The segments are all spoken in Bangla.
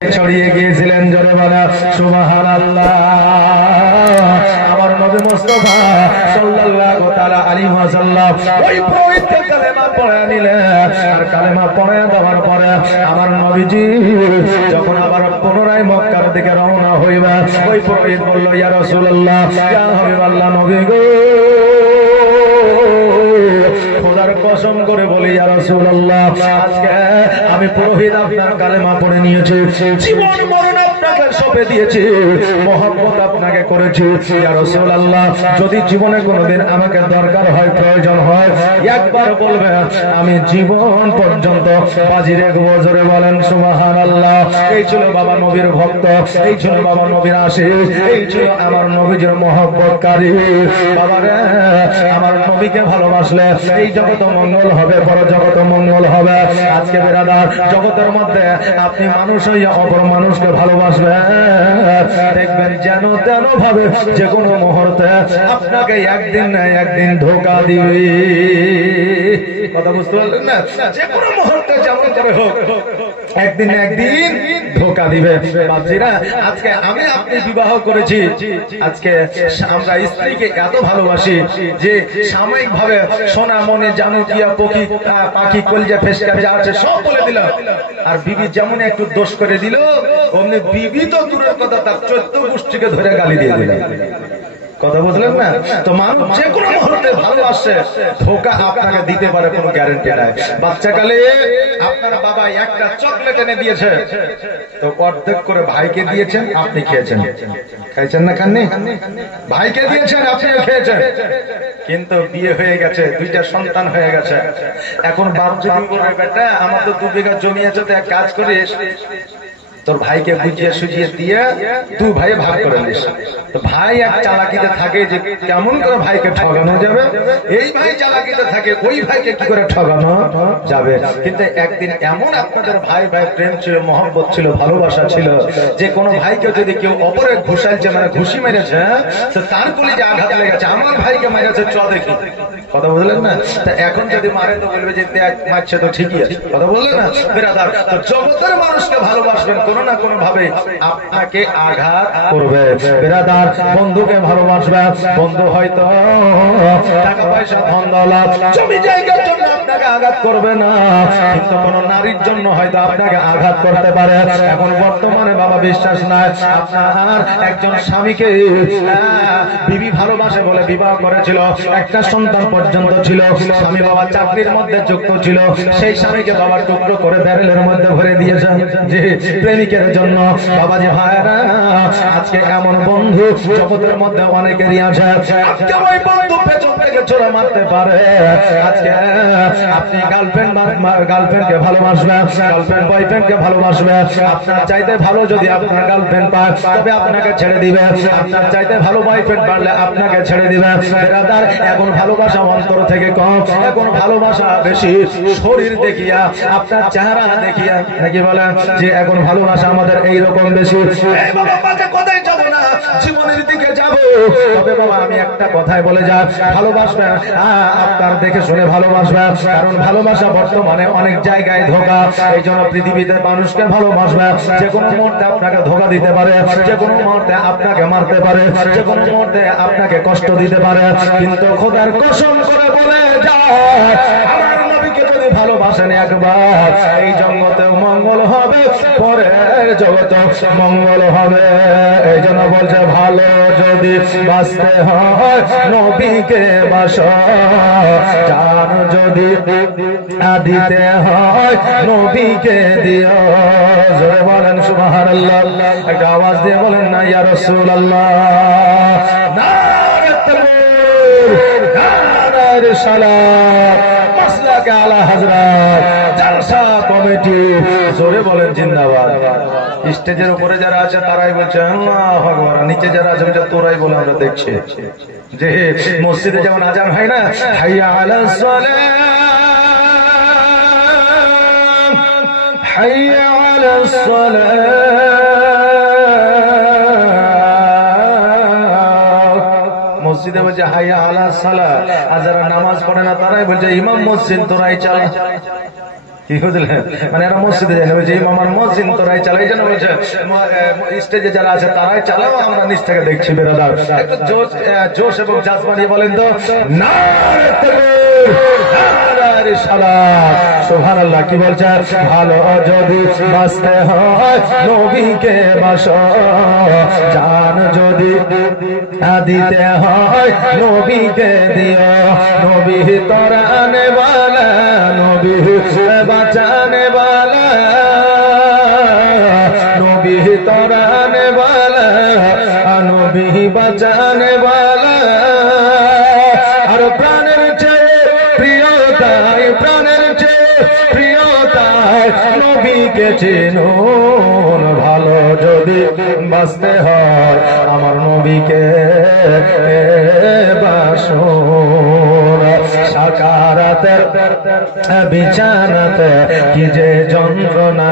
ছড়িয়ে গিয়েছিলেন। জোরে বলা সুবহানাল্লাহ। আমার নবী মুস্তাফা সাল্লাল্লাহু তাআলা আলাইহি ওয়াসাল্লাম ওই পবিত্র কালেমা পড়ে নিলেন। আর কালেমা পড়ে দেওয়ার পরে আমার নবীজি যখন আবার পুনরায় মক্কার দিকে রওনা হইবা, ওই পুরোহিত বলল, ইয়া রাসূলুল্লাহ, ইয়া হাবিবাল্লাহ, নবী গো, খোদার কসম করে বলি ইয়া রাসূলুল্লাহ, আজকে আমি পুরোহিত আপনার কালেমা পড়ে নিয়েছি, জীবন মরণ আপনাকে সঁপে দিয়েছি, মহব্বত আপনাকে করেছি। ইয়া রাসূলুল্লাহ, যদি জীবনে কোনোদিন আমাকে দরকার হয়, প্রয়োজন হয়, একবার বলবেন, আমি জীবন পর্যন্ত বাজি রাখবো। জোরে বলেন সুবহানাল্লাহ। এই ছিল বাবা নবীর ভক্ত, এই ছিল বাবা নবীর আশিক, এই ছিল আমার নবীর মহব্বতকারী। বাবারে, আমার নবীকে ভালোবাসলে এই জগৎ মঙ্গল হবে, পর জগৎ মঙ্গল হবে। আজকে বেরাদার, জগতের মধ্যে আপনি মানুষ হইয়া অপর মানুষকে ভালোবাসবেন, দেখবেন যেন তেন ভাবে যে কোনো মুহূর্তে আপনাকে একদিন না একদিন ধোঁকা দিবে। কথা বুঝতে পারলেন না? যে কোনো মুহূর্তে যেমন করে হোক একদিন না একদিন ধোঁকা দিবে। বাপজিরা, আজকে আমি আপনি বিবাহ করেছি, আজকে আমরা স্ত্রীকে এত ভালোবাসি যে সাময়িক ভাবে সোনা মনে জানো কিয়া পাখি কলজা ফেসকা যা আছে সব বলে দিল, আর বিবি যেমন একটু দোষ করে দিল, অমনি বিবি তো দূরের কথা, তার 14 গোষ্ঠীকে ধরে গালি দিয়ে দিল। কথা বুঝলেন না? তো মানুষ যে কোনো মুহূর্তে ভালোবাসে, ধোঁকা আপনাকে দিতে পারে, কোনো গ্যারান্টি নাই। বাচ্চাকালে আপনার বাবা একটা চকলেট এনে দিয়েছে, তো অর্ধেক করে ভাইকে দিয়েছেন, আপনি খেয়েছেন। খাইছেন না? খাননি? ভাইকে দিয়েছেন, আপনিও খেয়েছেন। কিন্তু বিয়ে হয়ে গেছে, 2টা সন্তান হয়ে গেছে। এখন বাপ যদি বলবে, বেটা আমার তো 2 বিঘা জমি আছে, তো এক কাজ করিস, তোর ভাইকে বুঝিয়ে সুঝিয়ে দিয়ে 2 ভাই ভাগ করে নিস। তো ভাই এক চালাকিতে থাকে যে কেমন করে ভাইকে ঠকানো যাবে, এই ভাই চালাকিতে থাকে ওই ভাইকে কি করে ঠকানো যাবে। কিন্তু একদিন এমন আপনাদের ভাই ভাই প্রেম ছিল, মহব্বত ছিল, ভালোবাসা ছিল, যে কোনো ভাইকে যদি কেউ অপরে ঘুষাইছে, মানে ঘুষি মেরেছে, তো তার কলিজে আঘাত লেগেছে, আমার ভাইকে মেরেছে, চ দেখি। কথা বললেন না? তা এখন যদি মারে তো বলবে যে দেখ মারছে তো ঠিকই আছে। কথা বললেন না? বেরাদার, তো জগতের মানুষকে ভালোবাসবেন, কোনো না কোনো ভাবে আপনাকে আঘাত করবে। বেরাদার, বন্ধুকে ভালোবাসবে, বন্ধু হয়তো টাকা পয়সা ধন দৌলত জমি জায়গার জন্য আপনাকে আঘাত করবে না, কিন্তু কোন নারীর জন্য হয়তো আপনাকে আঘাত করতে পারে। এখন বর্তমানে বাবা বিশ্বাস নাই, আপনার একজন স্বামীকে বিবি ভালোবাসে বলে বিবাহ করেছিল, একটা সন্তান পর্যন্ত ছিল, স্বামী বাবা চাকরির মধ্যে যুক্ত ছিল, সেই স্বামীকে বাবা টুকরো করে ব্যারেলের মধ্যে ভরে দিয়েছেন যে প্রেমিকের জন্য। বাবা যে ভাইরা, আজকে এমন বন্ধু জগতের মধ্যে অনেকেরই আছে, আজকে ওই বন্ধু পেছন থেকে ছোড়া মারতে পারে। আজকে আপনি গার্লফ্রেন্ডকে ভালোবাসবেন, গার্লফ্রেন্ড বয়ফ্রেন্ডকে ভালোবাসবে, আপনার চাইতে ভালো যদি আপনার গার্লফ্রেন্ড পায় তবে আপনাকে ছেড়ে দিবে, আপনার চাইতে ভালো বয়ফ্রেন্ড পারলে আপনাকে ছেড়ে দিবে। বেরাদার, এখন ভালোবাসা অন্তর থেকে কম, এখন ভালোবাসা বেশি শরীর দেখিয়া, আপনার চেহারা দেখিয়া, নাকি বলেন যে এখন ভালোবাসা আমাদের এইরকম বেশি। কোথায় যাবো না, জীবনের দিকে যাব, তবে বাবা আমি একটা কথাই বলে যা, ভালোবাসবে আপনার দেখে শুনে ভালোবাসবে, কারণ ভালোবাসা বর্তমানে অনেক জায়গায় ধোঁকা। এই জন্য পৃথিবীতে মানুষকে ভালোবাসবে, যে কোনো মুহূর্তে আপনাকে ধোঁকা দিতে পারে, যে কোনো মুহূর্তে আপনাকে মারতে পারে, যে কোনো মুহূর্তে আপনাকে কষ্ট দিতে পারে। কিন্তু খোদার কসম করে বলে যায়, আমার নবীকে যদি ভালোবাসেন একবার, এই জগতে মঙ্গল হবে, পরের জগতে মঙ্গল হবে। এই জন্য বলছে, ভালো যদি বাঁচতে হয় নবীকে বাসো, জান যদি দিতে হয় নবীকে দিও। জোরে বলেন সুবহানাল্লাহ। একটা আওয়াজ দিয়ে বলেন না ইয়া রাসূলুল্লাহ। নারে তাকবীর, নারে রিসালাত, মাসলাকে আলা হযরত, জলসা কমিটি। জোরে বলেন জিন্দাবাদ। স্টেজের উপরে যারা আছে তারাই বলছে আল্লাহু আকবার, নিচে যারা আছে তোরাই বলে আমরা দেখছি। যে মসজিদে যেমন আজান হয় না, হাইয়া আলাস সালাত, হাইয়া আলাস সালাত, মসজিদে বলছে হাইয়া আলাস সালাত। আর যারা নামাজ পড়ে না তারাই বলছে ইমাম মসজিদ তোরাই চালা। কি বুঝলেন? মানে এরা মসজিদে যায় না, ওই যে ইমামার মসজিদ তোরাই চালাই যেন বলছে, স্টেজে যারা আছে তারাই চালাও, আমরা নিচ থেকে দেখছি। বেরাদার একটু জোশ এবং জাজবা নিয়ে বলেন তো, নারে তাকবীর, নারে সালাত, সুবহানাল্লাহ। কি বলছে? ভালো যদি বাঁচতে হয় নবীকে বাসো, জান যদি দিতে হয় নবীকে দিও, নবী তরানে বালা, নবী বাঁচানে বালা, নবী তরানে বালা, নবী বাঁচানে বালা। আর প্রাণের চেয়ে প্রিয়তায়, প্রাণের চেয়ে প্রিয়তায় নবীকে চিনুন, ভালো যদি বাঁচতে হয় আমার নবীকে বাসুন। সাকারাতের বিছানাতে কি যে যন্ত্রণা,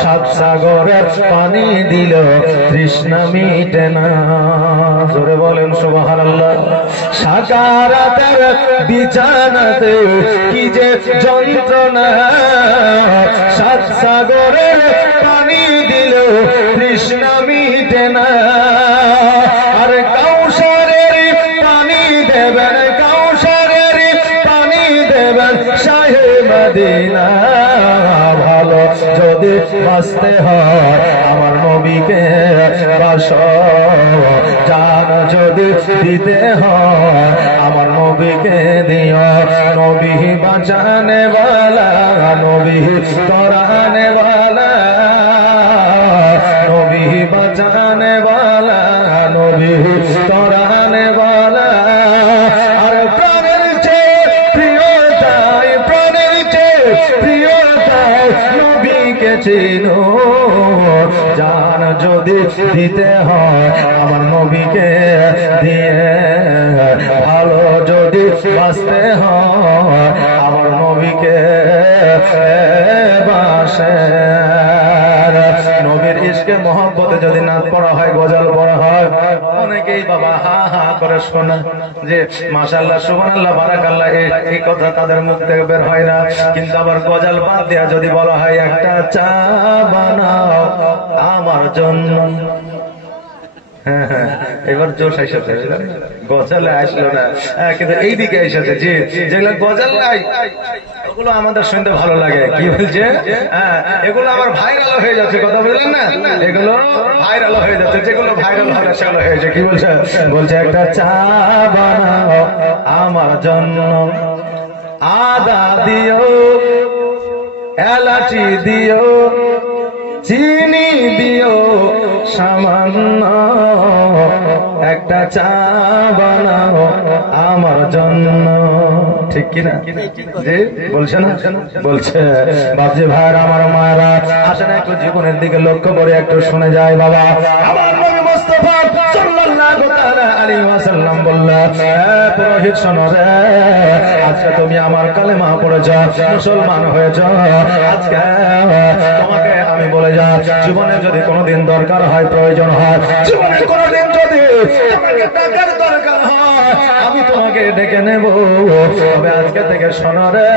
সাত সাগরের পানি দিল তৃষ্ণা মিটে না। জোরে বলেন সুবহানাল্লাহ। সাকারাতের বিছানাতে কি যে যন্ত্রণা, সাত সাগরের পানি দিল তৃষ্ণা মিটে না। আর কাউসারের পানি দেবেন, কাউসারের পানি দেবেন শাহে মদিনা, ভালো যদি বাঁচতে হয় আমার নবীকে বাসো, জান যদি দিতে হয় আমার নবীকে দিও, নবী বাঁচানে वाला, নবী তরানে वाला, নবী বাঁচানে वाला, নবী তরানে वाला। আর প্রাণের চেয়ে প্রিয়তায়, প্রাণের চেয়ে প্রিয়তায় নবীকে চিনো, জান যদি দিতে হয় আমার নবীকে দিয়ে, ভালো যদি বাঁচতে হয় আমার নবীকে বাসে। নবীর ইশকে মহব্বতে যদি নাচ পড়া হয়, গজল পড়া হয়, অনেকেই বাবা হা হা করে শোনা যে মাশাআল্লাহ সুবহানাল্লাহ বারাকাল্লাহ, এই কথা তাদের মুখ থেকে বের হয় না। কিন্তু আবার গজল বাদ দেয়া যদি বলা হয় একটা চা বানাও আমার জন্য, এবার জোশ এসেছে, গজলে আসলো না কিন্তু এইদিকে এসেছে। যে যেগুলো গজল নাই ওগুলো আমাদের শুনতে ভালো লাগে। কি বলছে? এগুলো আমার ভাইরাল হয়ে যাচ্ছে, কথা বললেন না? এগুলো ভাইরাল হয়ে যাচ্ছে, যেগুলো ভাইরাল হবে সেগুলো হয়েছে। কি বলছে? বলছে একটা চা বানাও আমার জন্য, আদা দিও, এলাচি দিও, চিনি দিও সামান্য, একটা চা বানাও আমার জন্য। ঠিক কিনা? জি বলছে না? বলছে। বাপজি ভাইরা আমার মায়েরা, আসেন একটু জীবনের দিকে লক্ষ্য করে একটু শুনে যায়। বাবা আমার নবী মুস্তাফা সাল্লাল্লাহু তাআলা আলাইহি ওয়াসাল্লাম বললেন, পুরোহিত শোনো রে, আজকে তুমি আমার কালেমা পড়েছ, মুসলমান হয়েছ, আজকে তোমাকে আমি বলে যা, জীবনে যদি কোনোদিন দরকার হয়, প্রয়োজন হয়, জীবনে কোনোদিন যদি তোমাকে টাকার দরকার হয়, আমি তোমাকে ডেকে নেব। তবে আজকে থেকে শোনো রে,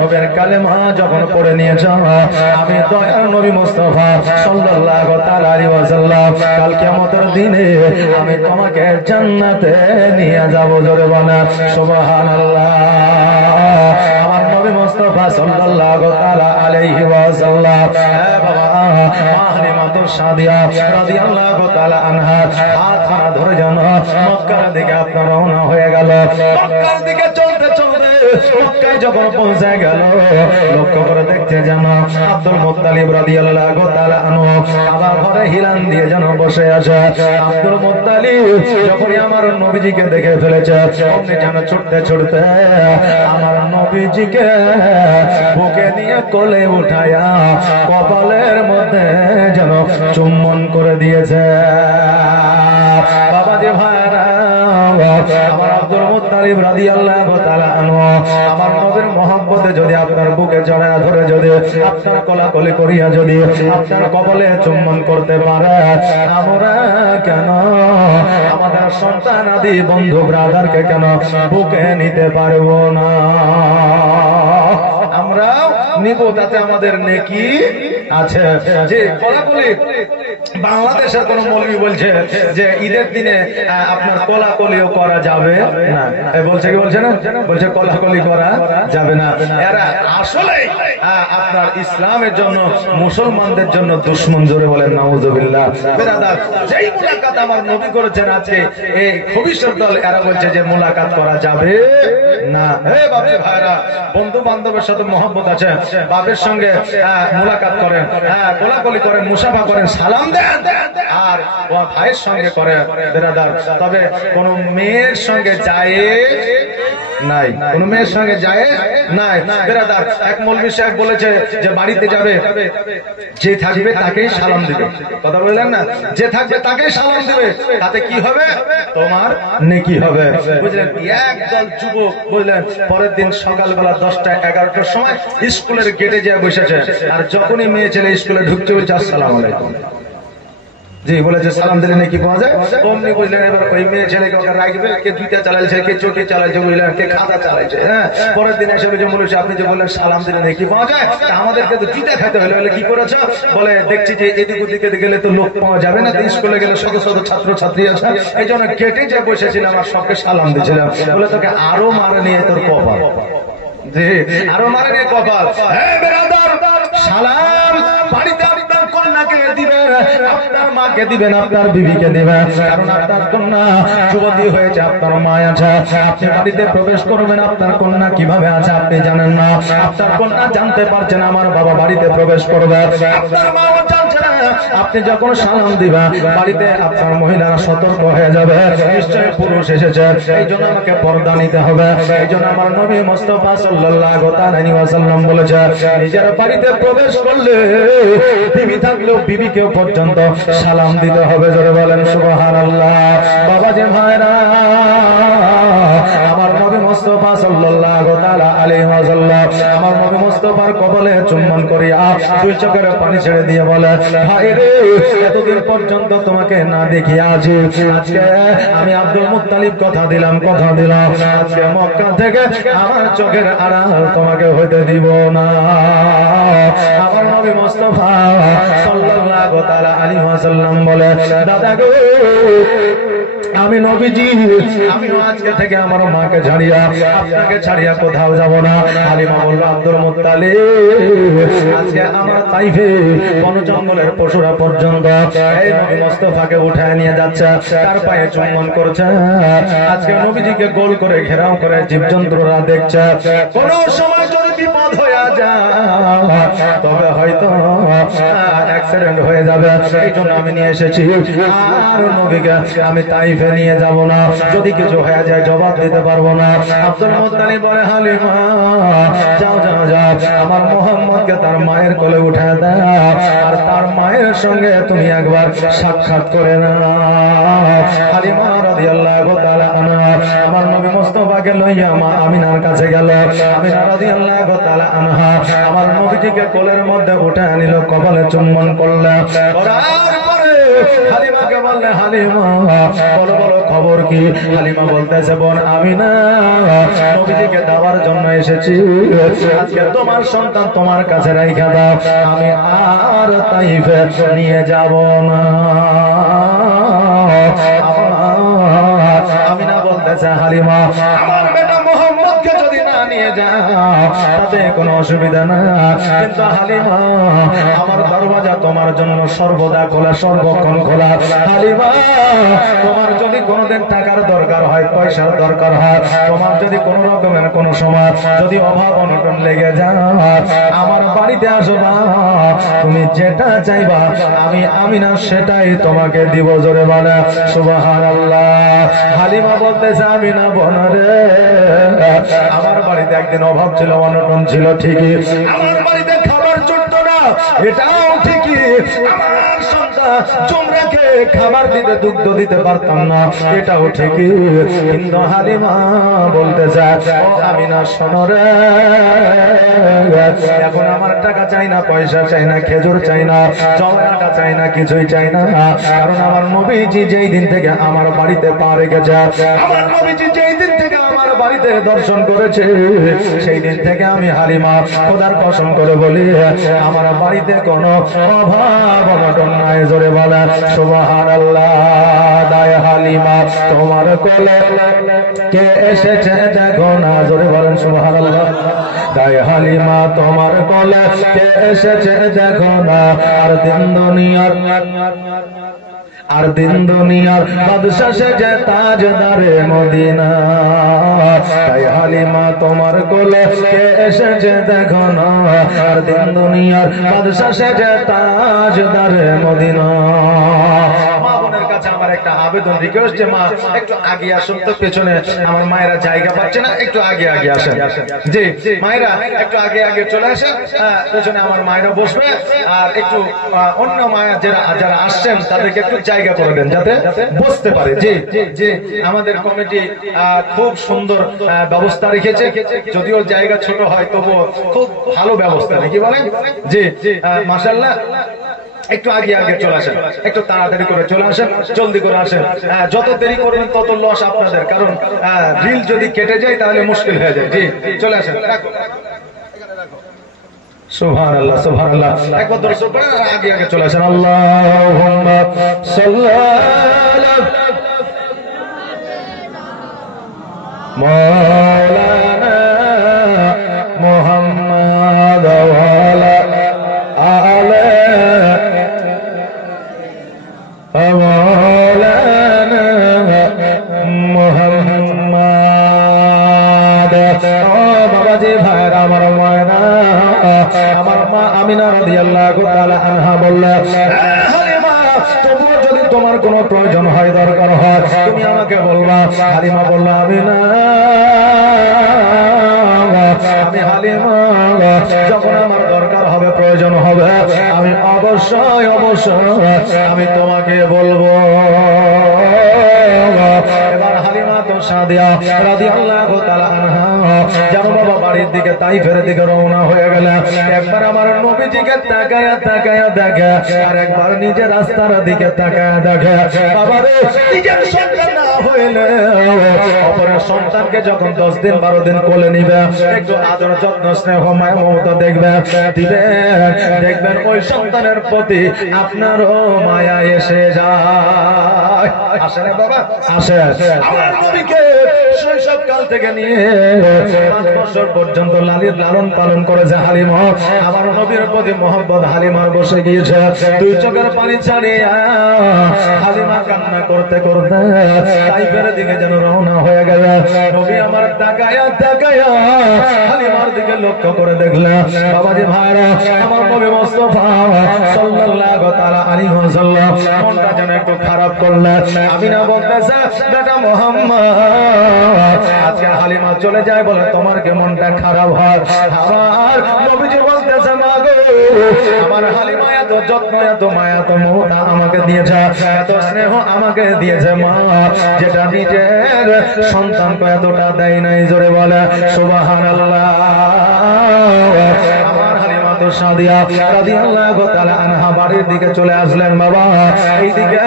নবীর কালেমা যখন পড়ে নিয়েছ, আমি দয়ার নবী মুস্তাফা সাল্লাল্লাহু তাআলা আলাইহি ওয়াসাল্লাম কাল কিয়ামতের দিনে আমি তোমাকে জান্নাতে নিয়ে যাব। জোরে বলা সুবহানাল্লাহ। আমার নবী মুস্তাফা সাল্লাল্লাহু তাআলা আলাইহি ওয়াসাল্লাম, বাবা মাহরিমাতুস সাদিয়া রাদিয়াল্লাহু তাআলা আনহা হাত ধরে যেন মক্কার দিকে আপনার রওনা হয়ে গেল। মক্কার দিকে চলতে চলতে মক্কায় যখন পৌঁছে গেল, লক্ষ্য করে দেখতে যেন আব্দুল মুত্তালিব রাদিয়াল্লাহু তাআলা আনহু আমার ঘরে হিলান দিয়ে যেন বসে আছে। আব্দুল মুত্তালিব যখনই আমার নবীজিকে দেখে ফেলেছে, অমনি যেন ছুটতে ছুটতে আমার নবীজিকে বুকে নিয়ে কোলে উঠায়া কপালের মধ্যে যেন চুম্বন করে দিয়েছে। বাবা যে ভাইরা, আমার আব্দুল মুত্তালিব রাদিয়াল্লাহু তাআলা আনহু আমার নবীর মহব্বতে যদি আপনার বুকে জড়ায় ধরে যদি আপনার কোলাকুলি করিয়া যদি আপনার কপালে চুম্বন করতে পারে, আমরা কেন আমাদের সন্তান আদি বন্ধু ব্রাদারকে কেন বুকে নিতে পারবো না? আমরা নিব, তাতে আমাদের নেকি আছে। যে কোলাকুলি বাংলাদেশের কোন মৌলবি বলছে যে ঈদের দিনে আপনার কোলাকুলিও করা যাবে না, বলছে কি বলছে না? বলছে কোলাকুলি করা যাবে না। এরা আসলে আপনার ইসলামের জন্য, মুসলমানদের জন্য দুশমন। জোরে বলেন নাউজুবিল্লাহ। বেরাদার, যেই মুলাকাত আমার নবী করেছেন আজকে এই ভবিষ্যৎ দল এরা বলছে যে মুলাকাত করা যাবে না। হে বাপরে ভাইরা, বন্ধু বান্ধবের সাথে মহব্বত আছে, বাপের সঙ্গে মুলাকাত করেন, কোলাকুলি করেন, মুসাফা করেন, সালাম দেন, আর ভাইয়ের সঙ্গে করে বেরাদার। তবে কোন মেয়ের সঙ্গে যায় নাই, কোন মেয়ের সঙ্গে যায় নাই বেরাদার। এক মৌলভী সাহেব বলেছে যে বাড়িতে যাবে, যে থাকবে তাকেই সালাম দিবে। কথা বললেন না? যে থাকবে তাকেই সালাম দিবে, তাতে কি হবে? তোমার নেকি হবে। বুঝলেন? একদল যুবক বুঝলেন পরের দিন সকালবেলা 10টা-11টার সময় স্কুলের গেটে যেয়ে বসেছে, আর যখনই মেয়ে ছেলে স্কুলে ঢুকতে বলছে আসসালামু আলাইকুম, জি বলেছে সালাম দিলে নাকি পাওয়া যায়। অমনি বুঝলেন এবার ওই মেয়ে ছেলেকে ওকে রাখবে, কে দুইটা চালাইছে, কে চোখে চালাইছে, বুঝলেন, কে খাতা চালাইছে। হ্যাঁ, পরের দিন এসে বলেছে আপনি যে বললেন সালাম দিলে নাকি পাওয়া যায়, আমাদেরকে তো জিতে খাইতে হলে। বলে কি করেছ? বলে দেখছি যে এদিক ওদিকে গেলে তো লোক পাওয়া যাবে না, স্কুলে গেলে শত শত ছাত্র ছাত্রী আছে, এই জন্য গেটে যে বসেছিলাম আর সবকে সালাম দিয়েছিলাম। বলে তোকে আরো মারে নিয়ে তোর কপাল, জি আরো মারে নিয়ে কপাল। হ্যাঁ বেরাদার, সালাম বাড়িতে আপনার কন্যাকে দিবেন, আপনার মাকে দিবেন, আপনার বিবিকে দিবেন, কারণ আপনার কন্যা যুবতী হয়েছে, আপনার মা আছে। আপনি বাড়িতে প্রবেশ করবেন, আপনার কন্যা কিভাবে আছে আপনি জানেন না। আপনার কন্যা জানতে পারছেন আমার বাবা বাড়িতে প্রবেশ করবে, আপনার মাও জানছে না। আপনি যখন সালাম দিবেন বাড়িতে আপনার মহিলারা সতর্ক হয়ে যাবে, নিশ্চয় পুরুষ এসেছে, এই জন্য আমাকে পর্দা নিতে হবে। এই জন্য আমার নবী মুস্তাফা সাল্লাল্লাহু আলাইহি ওয়াসাল্লাম বলেছে, নিজের বাড়িতে প্রবেশ করলে বিবি থাকলেও বিবিকেও পর্যন্ত সালাম দিতে হবে। জোরে বলেন সুবহানাল্লাহ। বাবাজি ভাইরা, আমার নবী মুস্তাফা সাল্লাল্লাহু আলাইহি ওয়াসাল্লাম আমার নবী মুস্তাফার কপালে চুম্বন করিয়া দুই চোখের পানি ছেড়ে দিয়ে বলে, ভাই রে, এতদিন পর্যন্ত তোমাকে না দেখি আছি, আজকে আমি আব্দুল মুত্তালিব কথা দিলাম, আজকে মক্কা থেকে আমার চোখের আড়াল তোমাকে হইতে দিব না। আমার নবী মুস্তাফা সাল্লাল্লাহু আলাইহি ওয়াসাল্লাম বলে, দাদা গো, আমি নবীজি, আমি আজকে থেকে আমার মাকে ছাড়িয়া আপনাকে ছাড়িয়া কোথাও যাব না। হালিমা বলল, আব্দুল মুত্তালিব, আজকে আমার তাইফে বন জঙ্গলের পশুরা পর্যন্ত এই নবী মুস্তাফাকে উঠায় নিয়ে যাচ্ছে, তার পায়ে চুম্বন করছে। আজকে নবীজিকে গোল করে ঘেরাও করে জীবজন্তুরা দেখছে। কোন সময় যদি বিপদ হয়ে যায় তবে হয়তো অ্যাক্সিডেন্ট হয়ে যাবে, এই জন্য আমি নিয়ে এসেছি। আর নবীকে আমি তাইফে নিয়ে যাব না, যদি কিছু হয়ে যায় জবাব দিতে পারবো না। আব্দুল মুত্তালিব বলে, হালিমা যাও যাও যাও, আমার মুহাম্মদকে তার মায়ের কোলে উঠায় দাও, আর তার মায়ের সঙ্গে তুমি একবার সাক্ষাৎ করে নাও। হালিমা রাদিয়াল্লাহু তাআলা আনহা আমার নবী মুস্তাফাকে লইয়া মা আমিনার কাছে গেল। আমিনা রাদিয়াল্লাহু তাআলা আনহা আমার নবীজিকে কোলের মধ্যে উঠায় নিল, কপালে চুম্বন করলেন। হালিমাকে বললে, হালিমা বলো বলো খবর কি? হালিমা বলতেছে, বোন আমিনা, নবীজিকে দেওয়ার জন্য এসেছি, আজকে তোমার সন্তান তোমার কাছে রাইখা দাও, আমি আর তাইফে নিয়ে যাব না। আমিনা বলতেছে, হালিমা আমার বেটা মুহাম্মদকে যদি না নিয়ে যাও তাতে কোনো অসুবিধা না, কিন্তু হালিমা আমার দরওয়াজা তোমার জন্য সর্বদা খোলা, সর্বক্ষণ খোলা। হালিমা, তোমার যদি কোনোদিন টাকার দরকার হয়, পয়সার দরকার হয়, তোমার যদি কোন রকমের কোন সময় যদি অভাব অনটন লেগে যায়, আমার বাড়িতে আসবা, তুমি যেটা চাইবা আমি আমিনা সেটাই তোমাকে দিব। জোরে বলে সুবহানাল্লাহ। হালিমা বলতেছে, আমিনা বোন রে, আমার বাড়িতে একদিন অভাব ছিল, অনটন ছিল ঠিকই, আমার বাড়িতে খাবার জুটতো না, এটাও ঠিকই আমার সন্তান তোমরাকে খাবার দিতে দুগ্ধ দিতে পারতাম না, এটাও ঠিকই। কিন্তু হালিমা বলতে যায়, ও আমিনা শোনো রে, এখন আমার টাকা চাই না, পয়সা চাই না, খেজুর চাই না, জমাটা চাই না, কিছুই চাই না। কারণ আমার নবীজি যেই দিন থেকে আমার বাড়িতে পা রেখেছে, আমার নবীজি যেই দিন থেকে আমার বাড়িতে দর্শন করেছে, সেই দিন থেকে আমি হালিমা খোদার কসম করে বলি, আমার বাড়িতে কোনো অভাব অনটন নাই। জোরে বলা সুবহানাল্লাহ। দায় হালিমা তোমার কোলে কে এসেছে দেখো না, জোরে বলেন সুবহানাল্লাহ। দায় হালিমা তোমার কোলে কে এসেছে দেখো না, আর দিন দুনিয়ার বাদশা সেজে তাজদারে মদিনা। তাই হালিমা তোমার কোলে কে এসেছে দেখো না, আর দিন দুনিয়ার বাদশা সেজে তাজদারে মদিনা। মা বোনের কাছে আমার একটা আবেদন, রিকোয়েস্ট, মা একটু আগে আসুন তো, পেছনে আমার মায়েরা জায়গা পাচ্ছে না, একটু আগে আসেন। জি মায়েরা একটু আগে চলে আসেন, পেছনে আমার মায়েরা বসবে। আর একটু অন্য মায়ের যারা আসছেন তাদেরকে একটু জায়গা করে দেন যাতে বসতে পারে। জি জি আমাদের কমিটি খুব সুন্দর ব্যবস্থা রেখেছে, যদিও জায়গা ছোট হয় তবুও খুব ভালো ব্যবস্থা, নাকি বলেন? জি মাশাআল্লাহ। একটু আগে চলে আসেন, একটু তাড়াতাড়ি করে চলে আসেন, জলদি করে আসেন। যত দেরি করবেন তত লস আপনাদের, কারণ রিল যদি কেটে যায় তাহলে মুশকিল হয়ে যায়। জি চলে আসেন। সুবহানাল্লাহ সুবহানাল্লাহ। একবার দর্শক করে আগে চলে আসেন। আল্লাহুম্মা সাল্লি আলা মাওলানা মুহাম্মাদ ওয়া আলা আলি মাওলানা মুহাম্মাদ। ও বাবাজি ভাইরা, আমার ময়না, আমার মা আমিনা রাদিয়াল্লাহু তাআলা আনহা বললেন, হালিমা তবুও যদি তোমার কোনো প্রয়োজন হয়, দরকার হয়, তুমি আমাকে বলবা। হালিমা বলল, আমিনা আমি হালিমা, যখন আমার দরকার হবে, প্রয়োজন হবে, আমি অবশ্যই আমি তোমাকে বলবো। এবার হালিমা তো সাদিয়া রাদিয়াল্লাহু তাআলা আনহা যেন বাবা বাড়ির দিকে, তাইফের দিকে রওনা হয়ে গেল। একবার আমার নবীজিকে তাকায়া দেখে, আর একবার নিজের রাস্তার দিকে তাকায়া দেখে। বাবারে, নিজের সন্তান না হইলে অপরের সন্তানকে যখন 10 দিন 12 দিন কোলে নিবে, একটু আদর যত্ন স্নেহ মায়া মমতা দেখবেন ওই সন্তানের প্রতি আপনারও মায়া এসে যায়। আসে না বাবা? আসে। আমার নবীকে শৈশবকাল থেকে নিয়ে 5 বছর পর্যন্ত লালন পালন করেছে হালিমা। আমার নবীর প্রতি মহব্বত হালিমার বসে গিয়েছে। 2 চোখের পানি ছাড়িয়ে হালিমা কান্না করতে তাইফের দিকে যেন রওনা হয়ে গেল। নবী আমার তাকায়া হালিমার দিকে লক্ষ্য করে দেখলেন, বাবাজি ভাইরা, আমার নবী মুস্তাফা সাল্লাল্লাহু তাআলা আলাইহি ওয়াসাল্লাম মনটা যেন একটু খারাপ করলেন। আমিনা বলতেছে, বেটা মুহাম্মদ, আজকে হালিমা চলে যায় বলে তোমার কি মনটা খারাপ হয়? আমার নবীজি বলতেছে, মা গো, আমার হালিমা এত যত্ন, এত মায়া, এত মমতা আমাকে দিয়েছে, এত স্নেহ আমাকে দিয়েছে মা, যেটা নিজের সন্তানকে এতটা দেয় নাই। জোরে বলে সুবহানাল্লাহ। আমার হালিমা তো সাদিয়া রাদিয়াল্লাহু তাআলা আনহা বাড়ির দিকে চলে আসলেন। বাবা, এইদিকে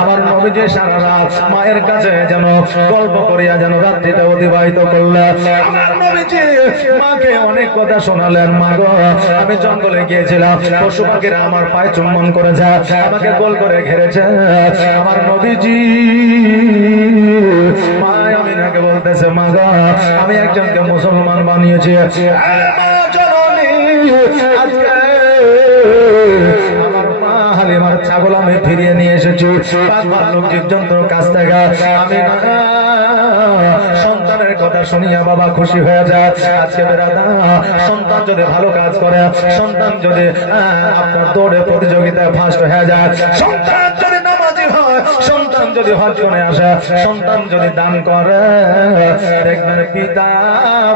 আমার নবীজি সারা রাত মায়ের কাছে যেন গল্প করিয়া যেন রাত্রিটা অতিবাহিত করলেন। আমার নবীজি মাকে অনেক কথা শোনালেন। মা গো, আমি জঙ্গলে গিয়েছিলাম, পশু পাখিরা আমার পায়ে চুম্বন করেছে, আমাকে গোল করে ঘেরেছে। আমার নবীজি মা আমিনাকে বলতেছে, মা গো, আমি একজনকে মুসলমান বানিয়েছি। আমার মা হালিমার ছাগল আমি ফিরিয়ে নিয়ে এসেছি লোক জীবজন্তুর কাছ থেকে। আমি সন্তানের কথা শুনিয়া বাবা খুশি হয়ে যায়। আজকে বেরাদা, সন্তান যদি ভালো কাজ করে, সন্তান যদি আপনার দৌড়ে প্রতিযোগিতায় ফার্স্ট হয়ে যায়, সন্তান যদি নামাজ রাজি হয়, সন্তান যদি হজ করে আসে, সন্তান যদি দান করে, দেখবেন পিতা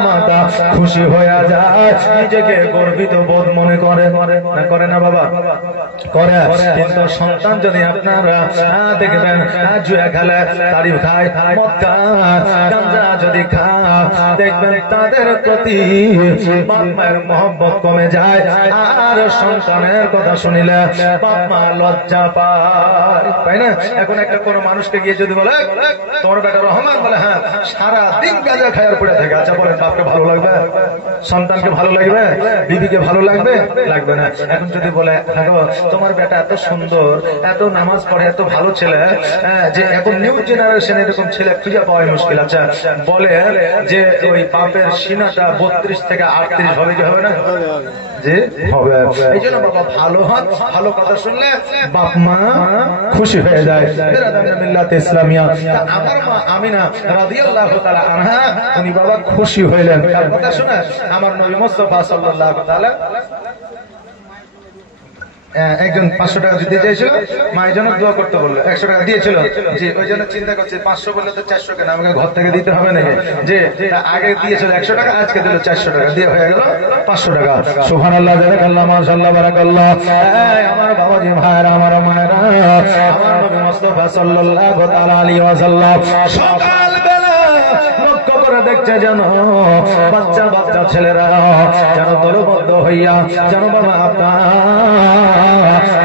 মাতা খুশি হয়ে যায়, নিজেকে গর্বিত বোধ মনে করে। না করে না বাবা? করে। কিন্তু সন্তান যদি আপনারা দেখবেন জুয়া খেলে, তারি খায়, মদ খায়, গাঁজা যদি খায়, দেখবেন তাদের প্রতি বাপ মায়ের মহব্বত কমে যায়। আর সন্তানের কথা শুনিলে বাপ মা লজ্জা পায়, তাই না? এখন একটা কোনো মানুষকে গিয়ে যদি বলে তোমার বেটা রহমান, বলে হ্যাঁ, সারা দিন গাঁজা খায়ার পড়ে থাকে, আচ্ছা বলেন বাপকে ভালো লাগবে? সন্তানকে ভালো লাগবে? বিবিকে ভালো লাগবে? লাগবে না। এখন যদি বলে দেখো তোমার বেটা এত সুন্দর, এত নামাজ পড়ে, এত ভালো ছেলে, যে এখন নিউ জেনারেশন এরকম ছেলে খুঁজে পাওয়াই মুশকিল, আচ্ছা বলে যে ওই বাপের সিনাটা 32 থেকে 38 হবে, কি হবে না? যে হবে। এই জন্য বাবা ভালো হাত, ভালো কথা শুনলে বাপ মা খুশি হয়ে যায়। মিল্লাতে ইসলামিয়া, আমার মা আমিনা রাদিয়াল্লাহু তাআলা আনহা, উনি বাবা খুশি হইলেন তার কথা শুনে। আমার নবী মুস্তাফা সাল্লাল্লাহু তাআলা একজন 500 টাকা দিতে চাইছিল, মা এই জন্য দোয়া করতে বললো, 100 টাকা দিয়েছিল, যে ওই জন্য চিন্তা করছে 500 বললে তো 400 কেন, আমাকে ঘর থেকে দিতে হবে নাকি, যে আগে দিয়েছিল 100 টাকা, আজকে দিল 400 টাকা, দিয়ে হয়ে গেল 500 টাকা। সুবহানাল্লাহ, জাযাকাল্লাহ, মাশাআল্লাহ, বারাকাল্লাহ। আমার বাবাজি ভাইরা, আমার মায়েরা, আমার নবী মুস্তাফা সাল্লাল্লাহু তাআলা আলাইহি ওয়াসাল্লাম সকাল বেলা লক্ষ্য করে দেখছে যেন বাচ্চা বাচ্চা ছেলেরা যেন দলবদ্ধ হইয়া যেন বাবা আপনার